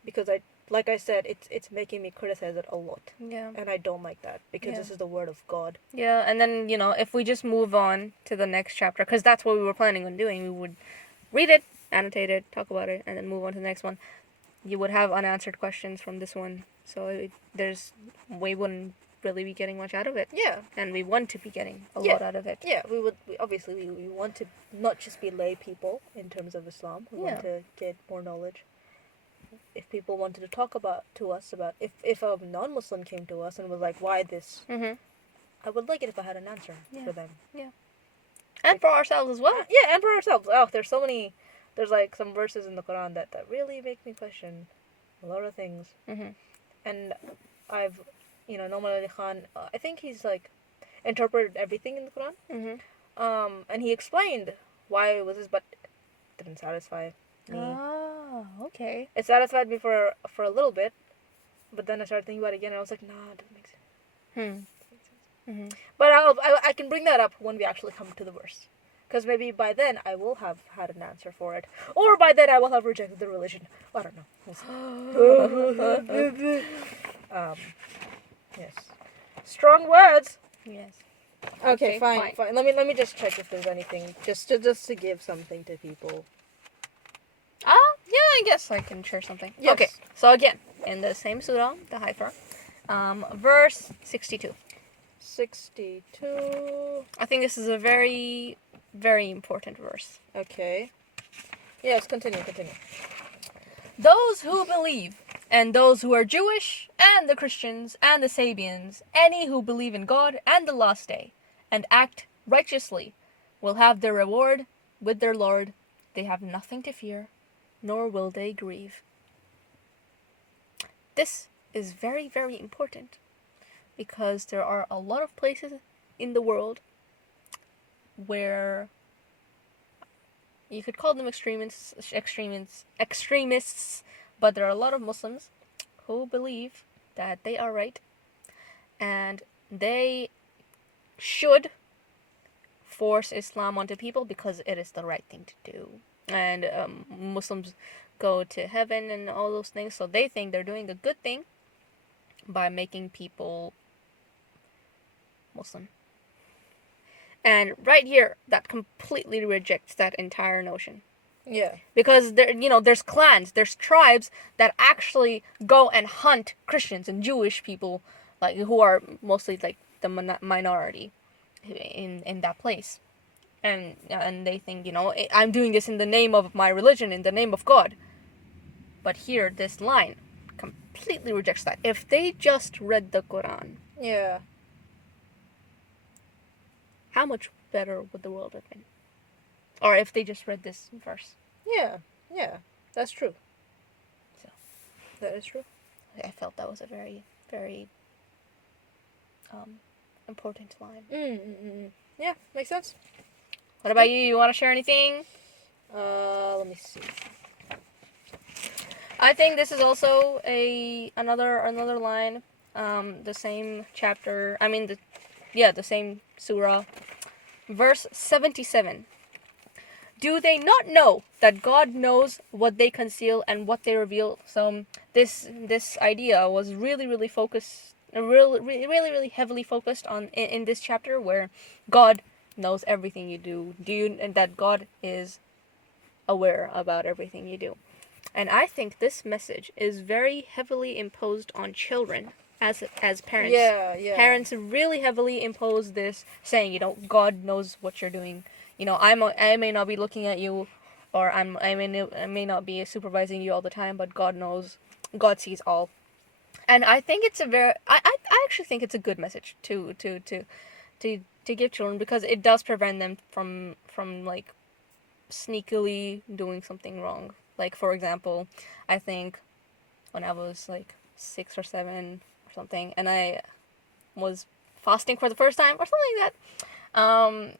because like I said, it's making me criticize it a lot. Yeah. And I don't like that because this is the word of God. Yeah, and then, if we just move on to the next chapter, because that's what we were planning on doing, we would read it, annotate it, talk about it, and then move on to the next one. You would have unanswered questions from this one, so we wouldn't really be getting much out of it. Yeah. And we want to be getting a lot out of it. Yeah, we want to not just be lay people in terms of Islam. We want to get more knowledge. If people wanted to talk to us about if a non-Muslim came to us and was like, why this? I would like it if I had an answer for them. Yeah. And for ourselves as well. Yeah, and for ourselves. Oh, there's like some verses in the Quran that really make me question a lot of things. And I've, Noman Ali Khan, I think he's like interpreted everything in the Quran. And he explained why it was this, but it didn't satisfy me. Oh, okay. It satisfied me for a little bit, but then I started thinking about it again, and I was like, nah, it doesn't make sense. But I can bring that up when we actually come to the verse. Because maybe by then I will have had an answer for it. Or by then I will have rejected the religion. I don't know. We'll see. Yes. Strong words. Yes. Okay, fine. Let me just check if there's anything. Just to give something to people. Yeah, I guess I can share something. Yes. Okay, so again, in the same surah, the Heifer, verse 62. 62. I think this is a very, very important verse. Okay. Yes, continue. Those who believe, and those who are Jewish, and the Christians, and the Sabians, any who believe in God and the last day, and act righteously, will have their reward with their Lord. They have nothing to fear, nor will they grieve. This is very, very important because there are a lot of places in the world where you could call them extremists, but there are a lot of Muslims who believe that they are right and they should force Islam onto people because it is the right thing to do. And Muslims go to heaven and all those things, so they think they're doing a good thing by making people Muslim. And right here, that completely rejects that entire notion. Yeah. Because there's clans, there's tribes that actually go and hunt Christians and Jewish people, like who are mostly like the minority in that place. And they think, I'm doing this in the name of my religion, in the name of God. But here, this line completely rejects that. If they just read the Quran, Yeah. how much better would the world have been. Or if they just read this verse. Yeah, that's true. So. That is true. I felt that was a very, very important line. Yeah, makes sense. What about you? You want to share anything? Let me see. I think this is also another line. The same chapter. I mean, the same surah. Verse 77. Do they not know that God knows what they conceal and what they reveal? So this idea was really focused, really heavily focused on in this chapter, where God knows everything you do. And that God is aware about everything you do. And I think this message is very heavily imposed on children as parents. Yeah. Parents really heavily impose this, saying, God knows what you're doing. I may not be looking at you, or I may not be supervising you all the time, but God knows. God sees all. And I think it's I actually think it's a good message to give children, because it does prevent them from like sneakily doing something wrong. Like, for example, I think when I was like 6 or 7 or something, and I was fasting for the first time or something like that.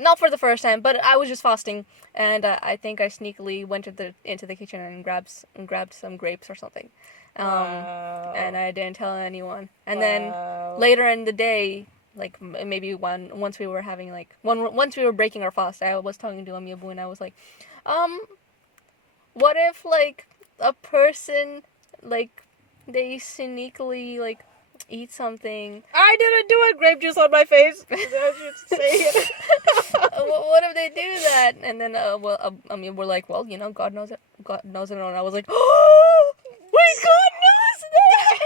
Not for the first time, but I was just fasting, and I think I sneakily went into the kitchen and grabbed some grapes or something. Wow. And I didn't tell anyone. And Wow. then later in the day, like maybe once we were having like once we were breaking our fast, I was talking to Amiabu, and I was like, what if like a person like they sneakily like eat something? I didn't do it. Grape juice on my face. I should say it. What if they do that? And then we're like, well, God knows it. God knows it. And I was like, oh, wait, God knows that.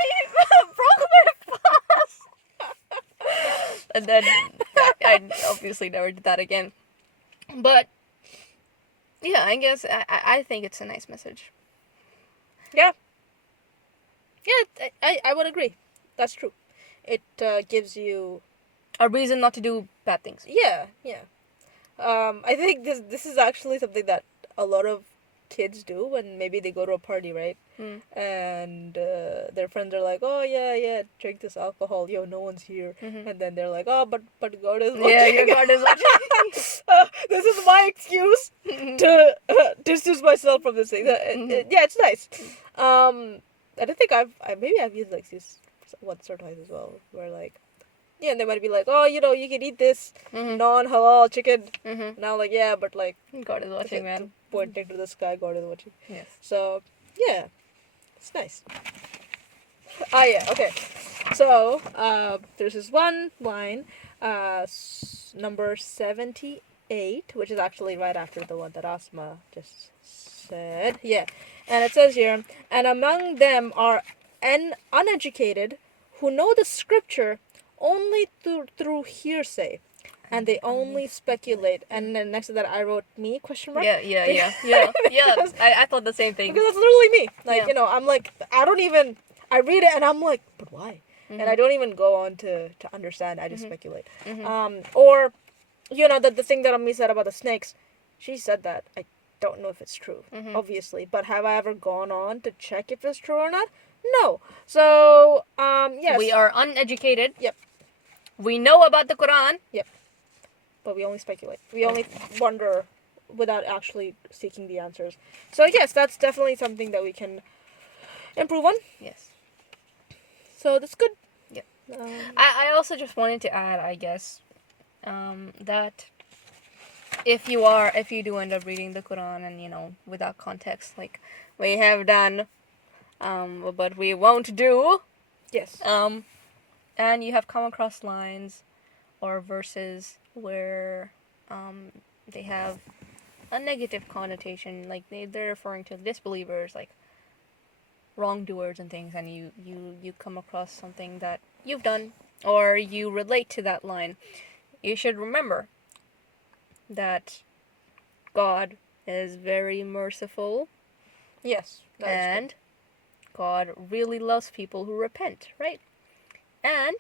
Broke my fast. And then I obviously never did that again. But yeah, I guess I think it's a nice message. Yeah. Yeah, I would agree. That's true. It gives you a reason not to do bad things. Yeah. I think this is actually something that a lot of kids do when maybe they go to a party, right? And their friends are like, oh yeah, drink this alcohol, no one's here. And then they're like, oh, but God is watching. Yeah, your God is watching. This is my excuse to distance myself from this thing. Yeah, it's nice. I don't think I've used like this once or twice as well, where like, yeah, they might be like, oh, you can eat this non-halal chicken. Now, like, yeah, but like, God is watching, man. Pointing to the sky, God is watching. Yes. So, yeah, it's nice. Yeah, okay. So, there's this one line, number 78, which is actually right after the one that Asma just said. Yeah. And it says here, and among them are uneducated who know the scripture only through hearsay, and they only speculate. And then next to that, I wrote me ? Yeah. I thought the same thing. Because that's literally me. Like, I'm like, I read it and I'm like, but why? And I don't even go on to understand. I just speculate. Or, the thing that Ami said about the snakes, she said that. I don't know if it's true, obviously. But have I ever gone on to check if it's true or not? No. So, yes. We are uneducated. Yep. We know about the Qur'an. Yep. But we only speculate. We only wonder without actually seeking the answers. So, yes, that's definitely something that we can improve on. Yes. So, that's good. Yeah. I also just wanted to add, I guess, that if you do end up reading the Qur'an and, without context, like we have done, but we won't do. Yes. And you have come across lines or verses where they have a negative connotation, like they're referring to disbelievers, like wrongdoers and things, and you come across something that you've done or you relate to that line, you should remember that God is very merciful. Yes. And God really loves people who repent, right? And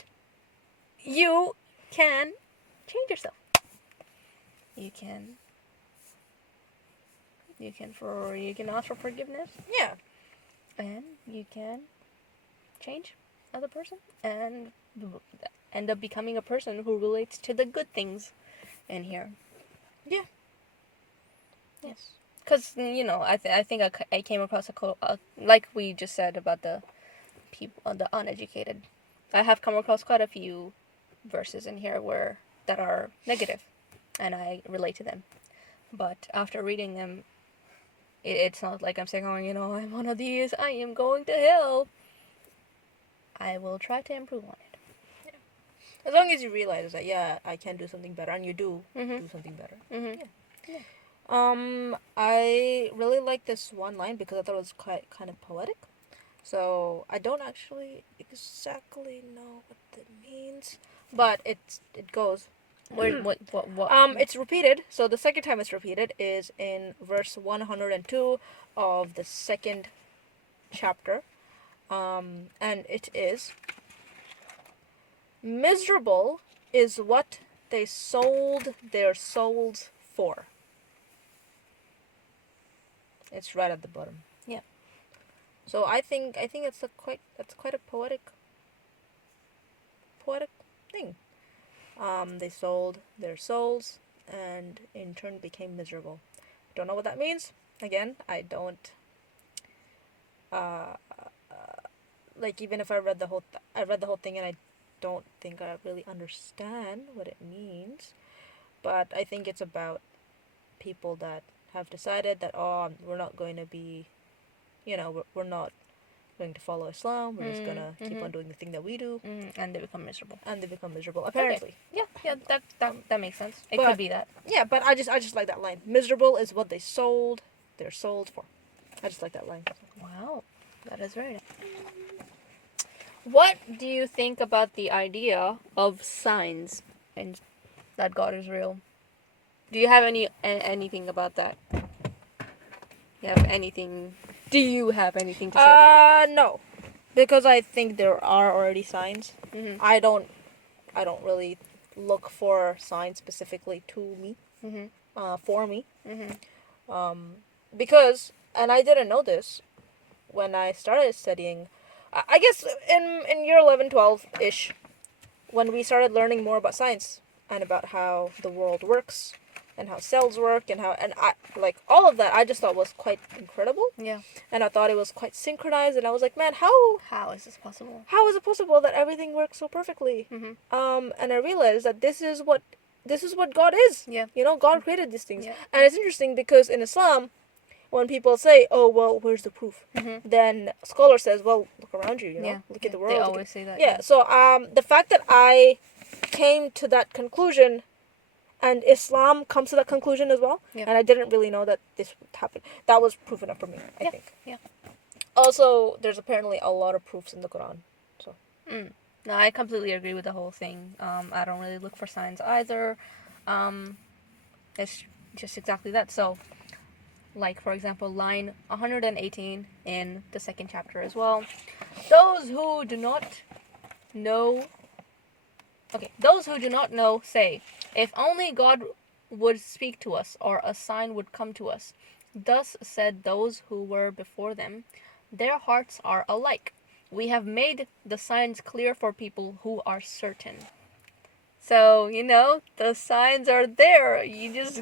you can change yourself. You can you can ask for forgiveness, Yeah. and you can change as a person and end up becoming a person who relates to the good things in here. Yeah. Yes. Because, I think I came across like we just said about the people, the uneducated. I have come across quite a few verses in here that are negative, and I relate to them. But after reading them, it's not like I'm saying, oh, I'm one of these, I am going to hell. I will try to improve on it. As long as you realize that, yeah, I can do something better, and you do Mm-hmm. do something better. Mm-hmm. Yeah. I really like this one line because I thought it was quite kind of poetic. So I don't actually exactly know what it means, but it goes. What? It's repeated. So the second time it's repeated is in verse 102 of the second chapter. And it is, miserable is what they sold their souls for. It's right at the bottom. Yeah. So I think that's quite a poetic thing. They sold their souls and in turn became miserable. Don't know what that means. Again, I don't. Uh, like even if I read I read the whole thing and I don't think I really understand what it means. But I think it's about people that have decided that, oh, we're not going to be, we're not going to follow Islam. We're just gonna keep on doing the thing that we do, And they become miserable. and they become miserable. Apparently, Okay. Yeah, that makes sense. It but- could be that. yeah. But I just like that line. Miserable is what they sold their souls for. I just like that line. Wow, that is very nice. What do you think about the idea of signs and that God is real? Do you have anything about that? Do you have anything to say about No, because I think there are already signs. that? Mm-hmm. I don't really look for signs specifically to me, Mm-hmm. for me, Mm-hmm. because, and I didn't know this when I started studying. I guess in year 11, 12 ish, when we started learning more about science and about how the world works and how cells work and I like all of that, I just thought was quite incredible. Yeah. And I thought it was quite synchronized, and I was like, man, how is this possible? is it possible that everything works so perfectly? Mm-hmm. And I realized that this is what God is. Yeah. God created these things. Yeah. And it's interesting because in Islam, when people say, "Oh, well, where's the proof?" Mm-hmm. then a scholar says, "Well, look around you. Look at the world." They always say that. Yeah. So the fact that I came to that conclusion, and Islam comes to that conclusion as well, Yeah. and I didn't really know that this would happen. That was proof enough for me, I think. Yeah. Also, there's apparently a lot of proofs in the Quran. So. No, I completely agree with the whole thing. I don't really look for signs either. It's just exactly that. So, like for example, line 118 in the second chapter as well. Those who do not know say, if only God would speak to us, or a sign would come to us. Thus said those who were before them, their hearts are alike. We have made the signs clear for people who are certain. So, the signs are there. You just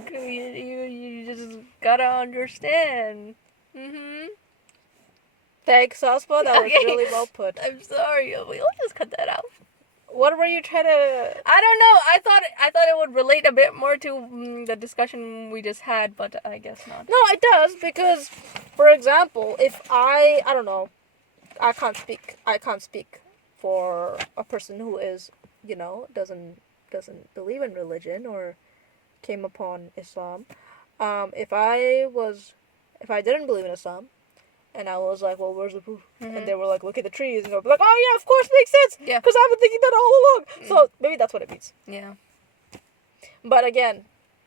gotta understand. Thanks, Aspa. That was Okay. really well put. I'm sorry. We'll just cut that out. What were you trying to? I don't know. I thought it would relate a bit more to the discussion we just had, but I guess not. No, it does because, for example, if I don't know, I can't speak for a person who is, doesn't believe in religion or came upon Islam. If I didn't believe in Islam, and I was like, well, where's the proof? And they were like, look at the trees, and I'll be like, oh yeah, of course, makes sense. Yeah. Because I've been thinking that all along. So maybe that's what it means. Yeah. But again,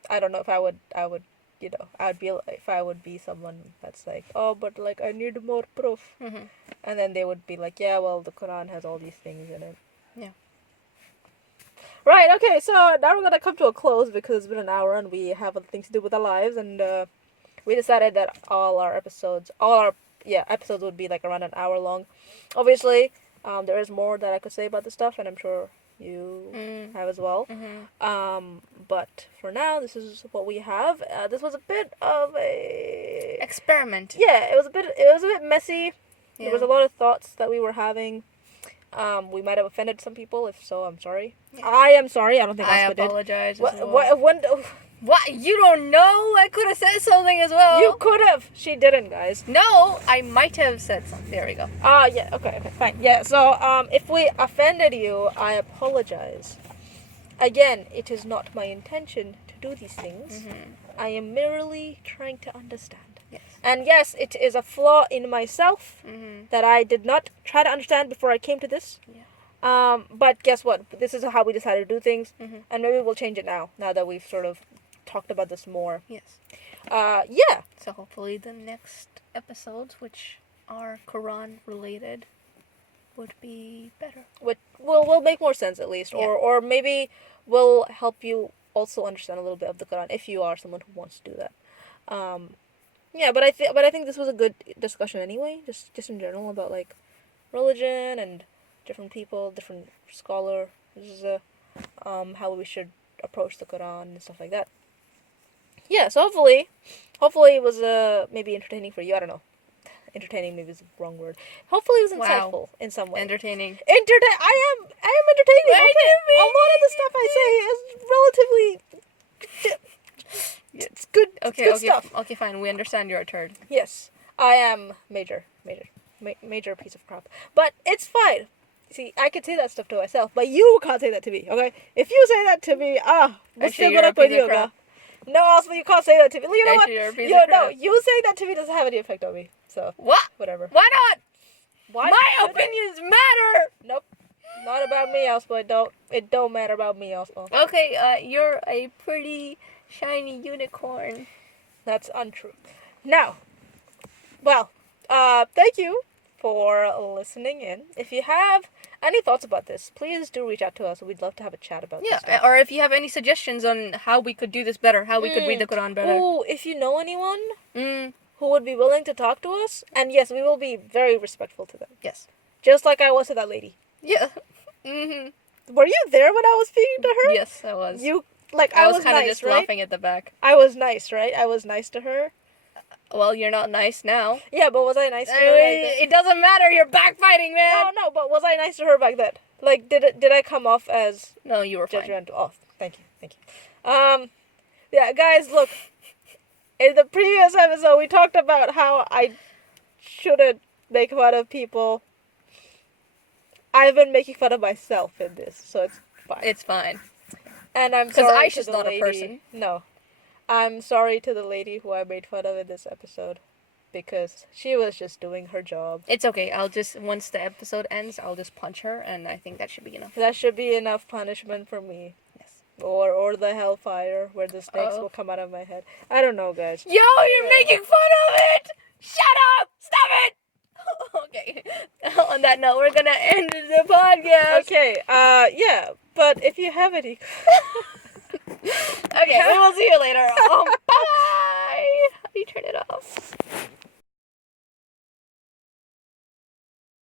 I don't know if I would, I'd be like, if I would be someone that's like, oh, but like I need more proof, and then they would be like, yeah, well, the Quran has all these things in it. Yeah. Right, okay, so now we're gonna come to a close because it's been an hour and we have other things to do with our lives, and we decided that episodes would be like around an hour long. Obviously, there is more that I could say about this stuff, and I'm sure you have as well. But for now, this is what we have. This was a bit of a Experiment. yeah. It was a bit messy. Yeah. There was a lot of thoughts that we were having. We might have offended some people. If so, I'm sorry. Yeah. I am sorry. I don't think I Aspa did. apologize. What? You don't know? I could have said something as well. You could have. She didn't, guys. No, I might have said something. There we go. Yeah. Okay. Fine. Yeah. So, if we offended you, I apologize. Again, it is not my intention to do these things. I am merely trying to understand. Yes. And yes, it is a flaw in myself that I did not try to understand before I came to this. Yeah. But guess what? This is how we decided to do things, and maybe we'll change it now that we've sort of talked about this more. Yes. Yeah. So hopefully the next episodes, which are Quran related, would be better. Will make more sense at least, Yeah. or maybe will help you also understand a little bit of the Quran if you are someone who wants to do that. Yeah, but I think this was a good discussion anyway, just in general about like religion and different people, different scholar. This is how we should approach the Quran and stuff like that. Yeah, so hopefully it was maybe entertaining for you. I don't know. Entertaining maybe is the wrong word. Hopefully it was insightful in some way. Entertaining. I am entertaining. What Okay, do you mean? a lot of the stuff I say is relatively. It's good. Okay, it's good stuff. Okay, fine. We understand you're a turd. Yes, I am major piece of crap. But it's fine. See, I could say that stuff to myself, but you can't say that to me. Okay, if you say that to me, we'll still you're go a up with piece of you, crap. No, also you can't say that to me. You know what? Actually, you're a piece of crap. You saying that to me doesn't have any effect on me. So What? whatever. Why not? Why My should it? opinions matter. Nope. Not about me, Elspo. It don't matter about me, Elspo. Okay, you're a pretty shiny unicorn. That's untrue. Now, well, thank you for listening in. If you have any thoughts about this, please do reach out to us. We'd love to have a chat about this stuff. Or if you have any suggestions on how we could do this better, how we could read the Quran better. Ooh, if you know anyone who would be willing to talk to us, and yes, we will be very respectful to them. Yes. Just like I was to that lady. Yeah. Were you there when I was speaking to her? Yes, I was. I was kind of nice, just right? laughing at the back. I was nice, right? I was nice to her. Well, you're not nice now. Yeah, but was I nice to her? It doesn't matter. You're backbiting, man. No, but was I nice to her back then? Like, did I come off as No, you were fine. judgmental? Oh, thank you. Yeah, guys, look. In the previous episode, we talked about how I shouldn't make fun of people. I've been making fun of myself in this, so it's fine. It's fine. And I'm sorry Aisha's to the not lady. a person. No. I'm sorry to the lady who I made fun of in this episode. Because she was just doing her job. It's okay. Once the episode ends, I'll just punch her, and I think that should be enough. That should be enough punishment for me. Yes. Or the hellfire where the snakes will come out of my head. I don't know, guys. Yo, you're making fun of it! Shut up! Stop it! Okay. On that note, we're gonna end the podcast. Okay, yeah. But if you have any... Okay, we will see you later.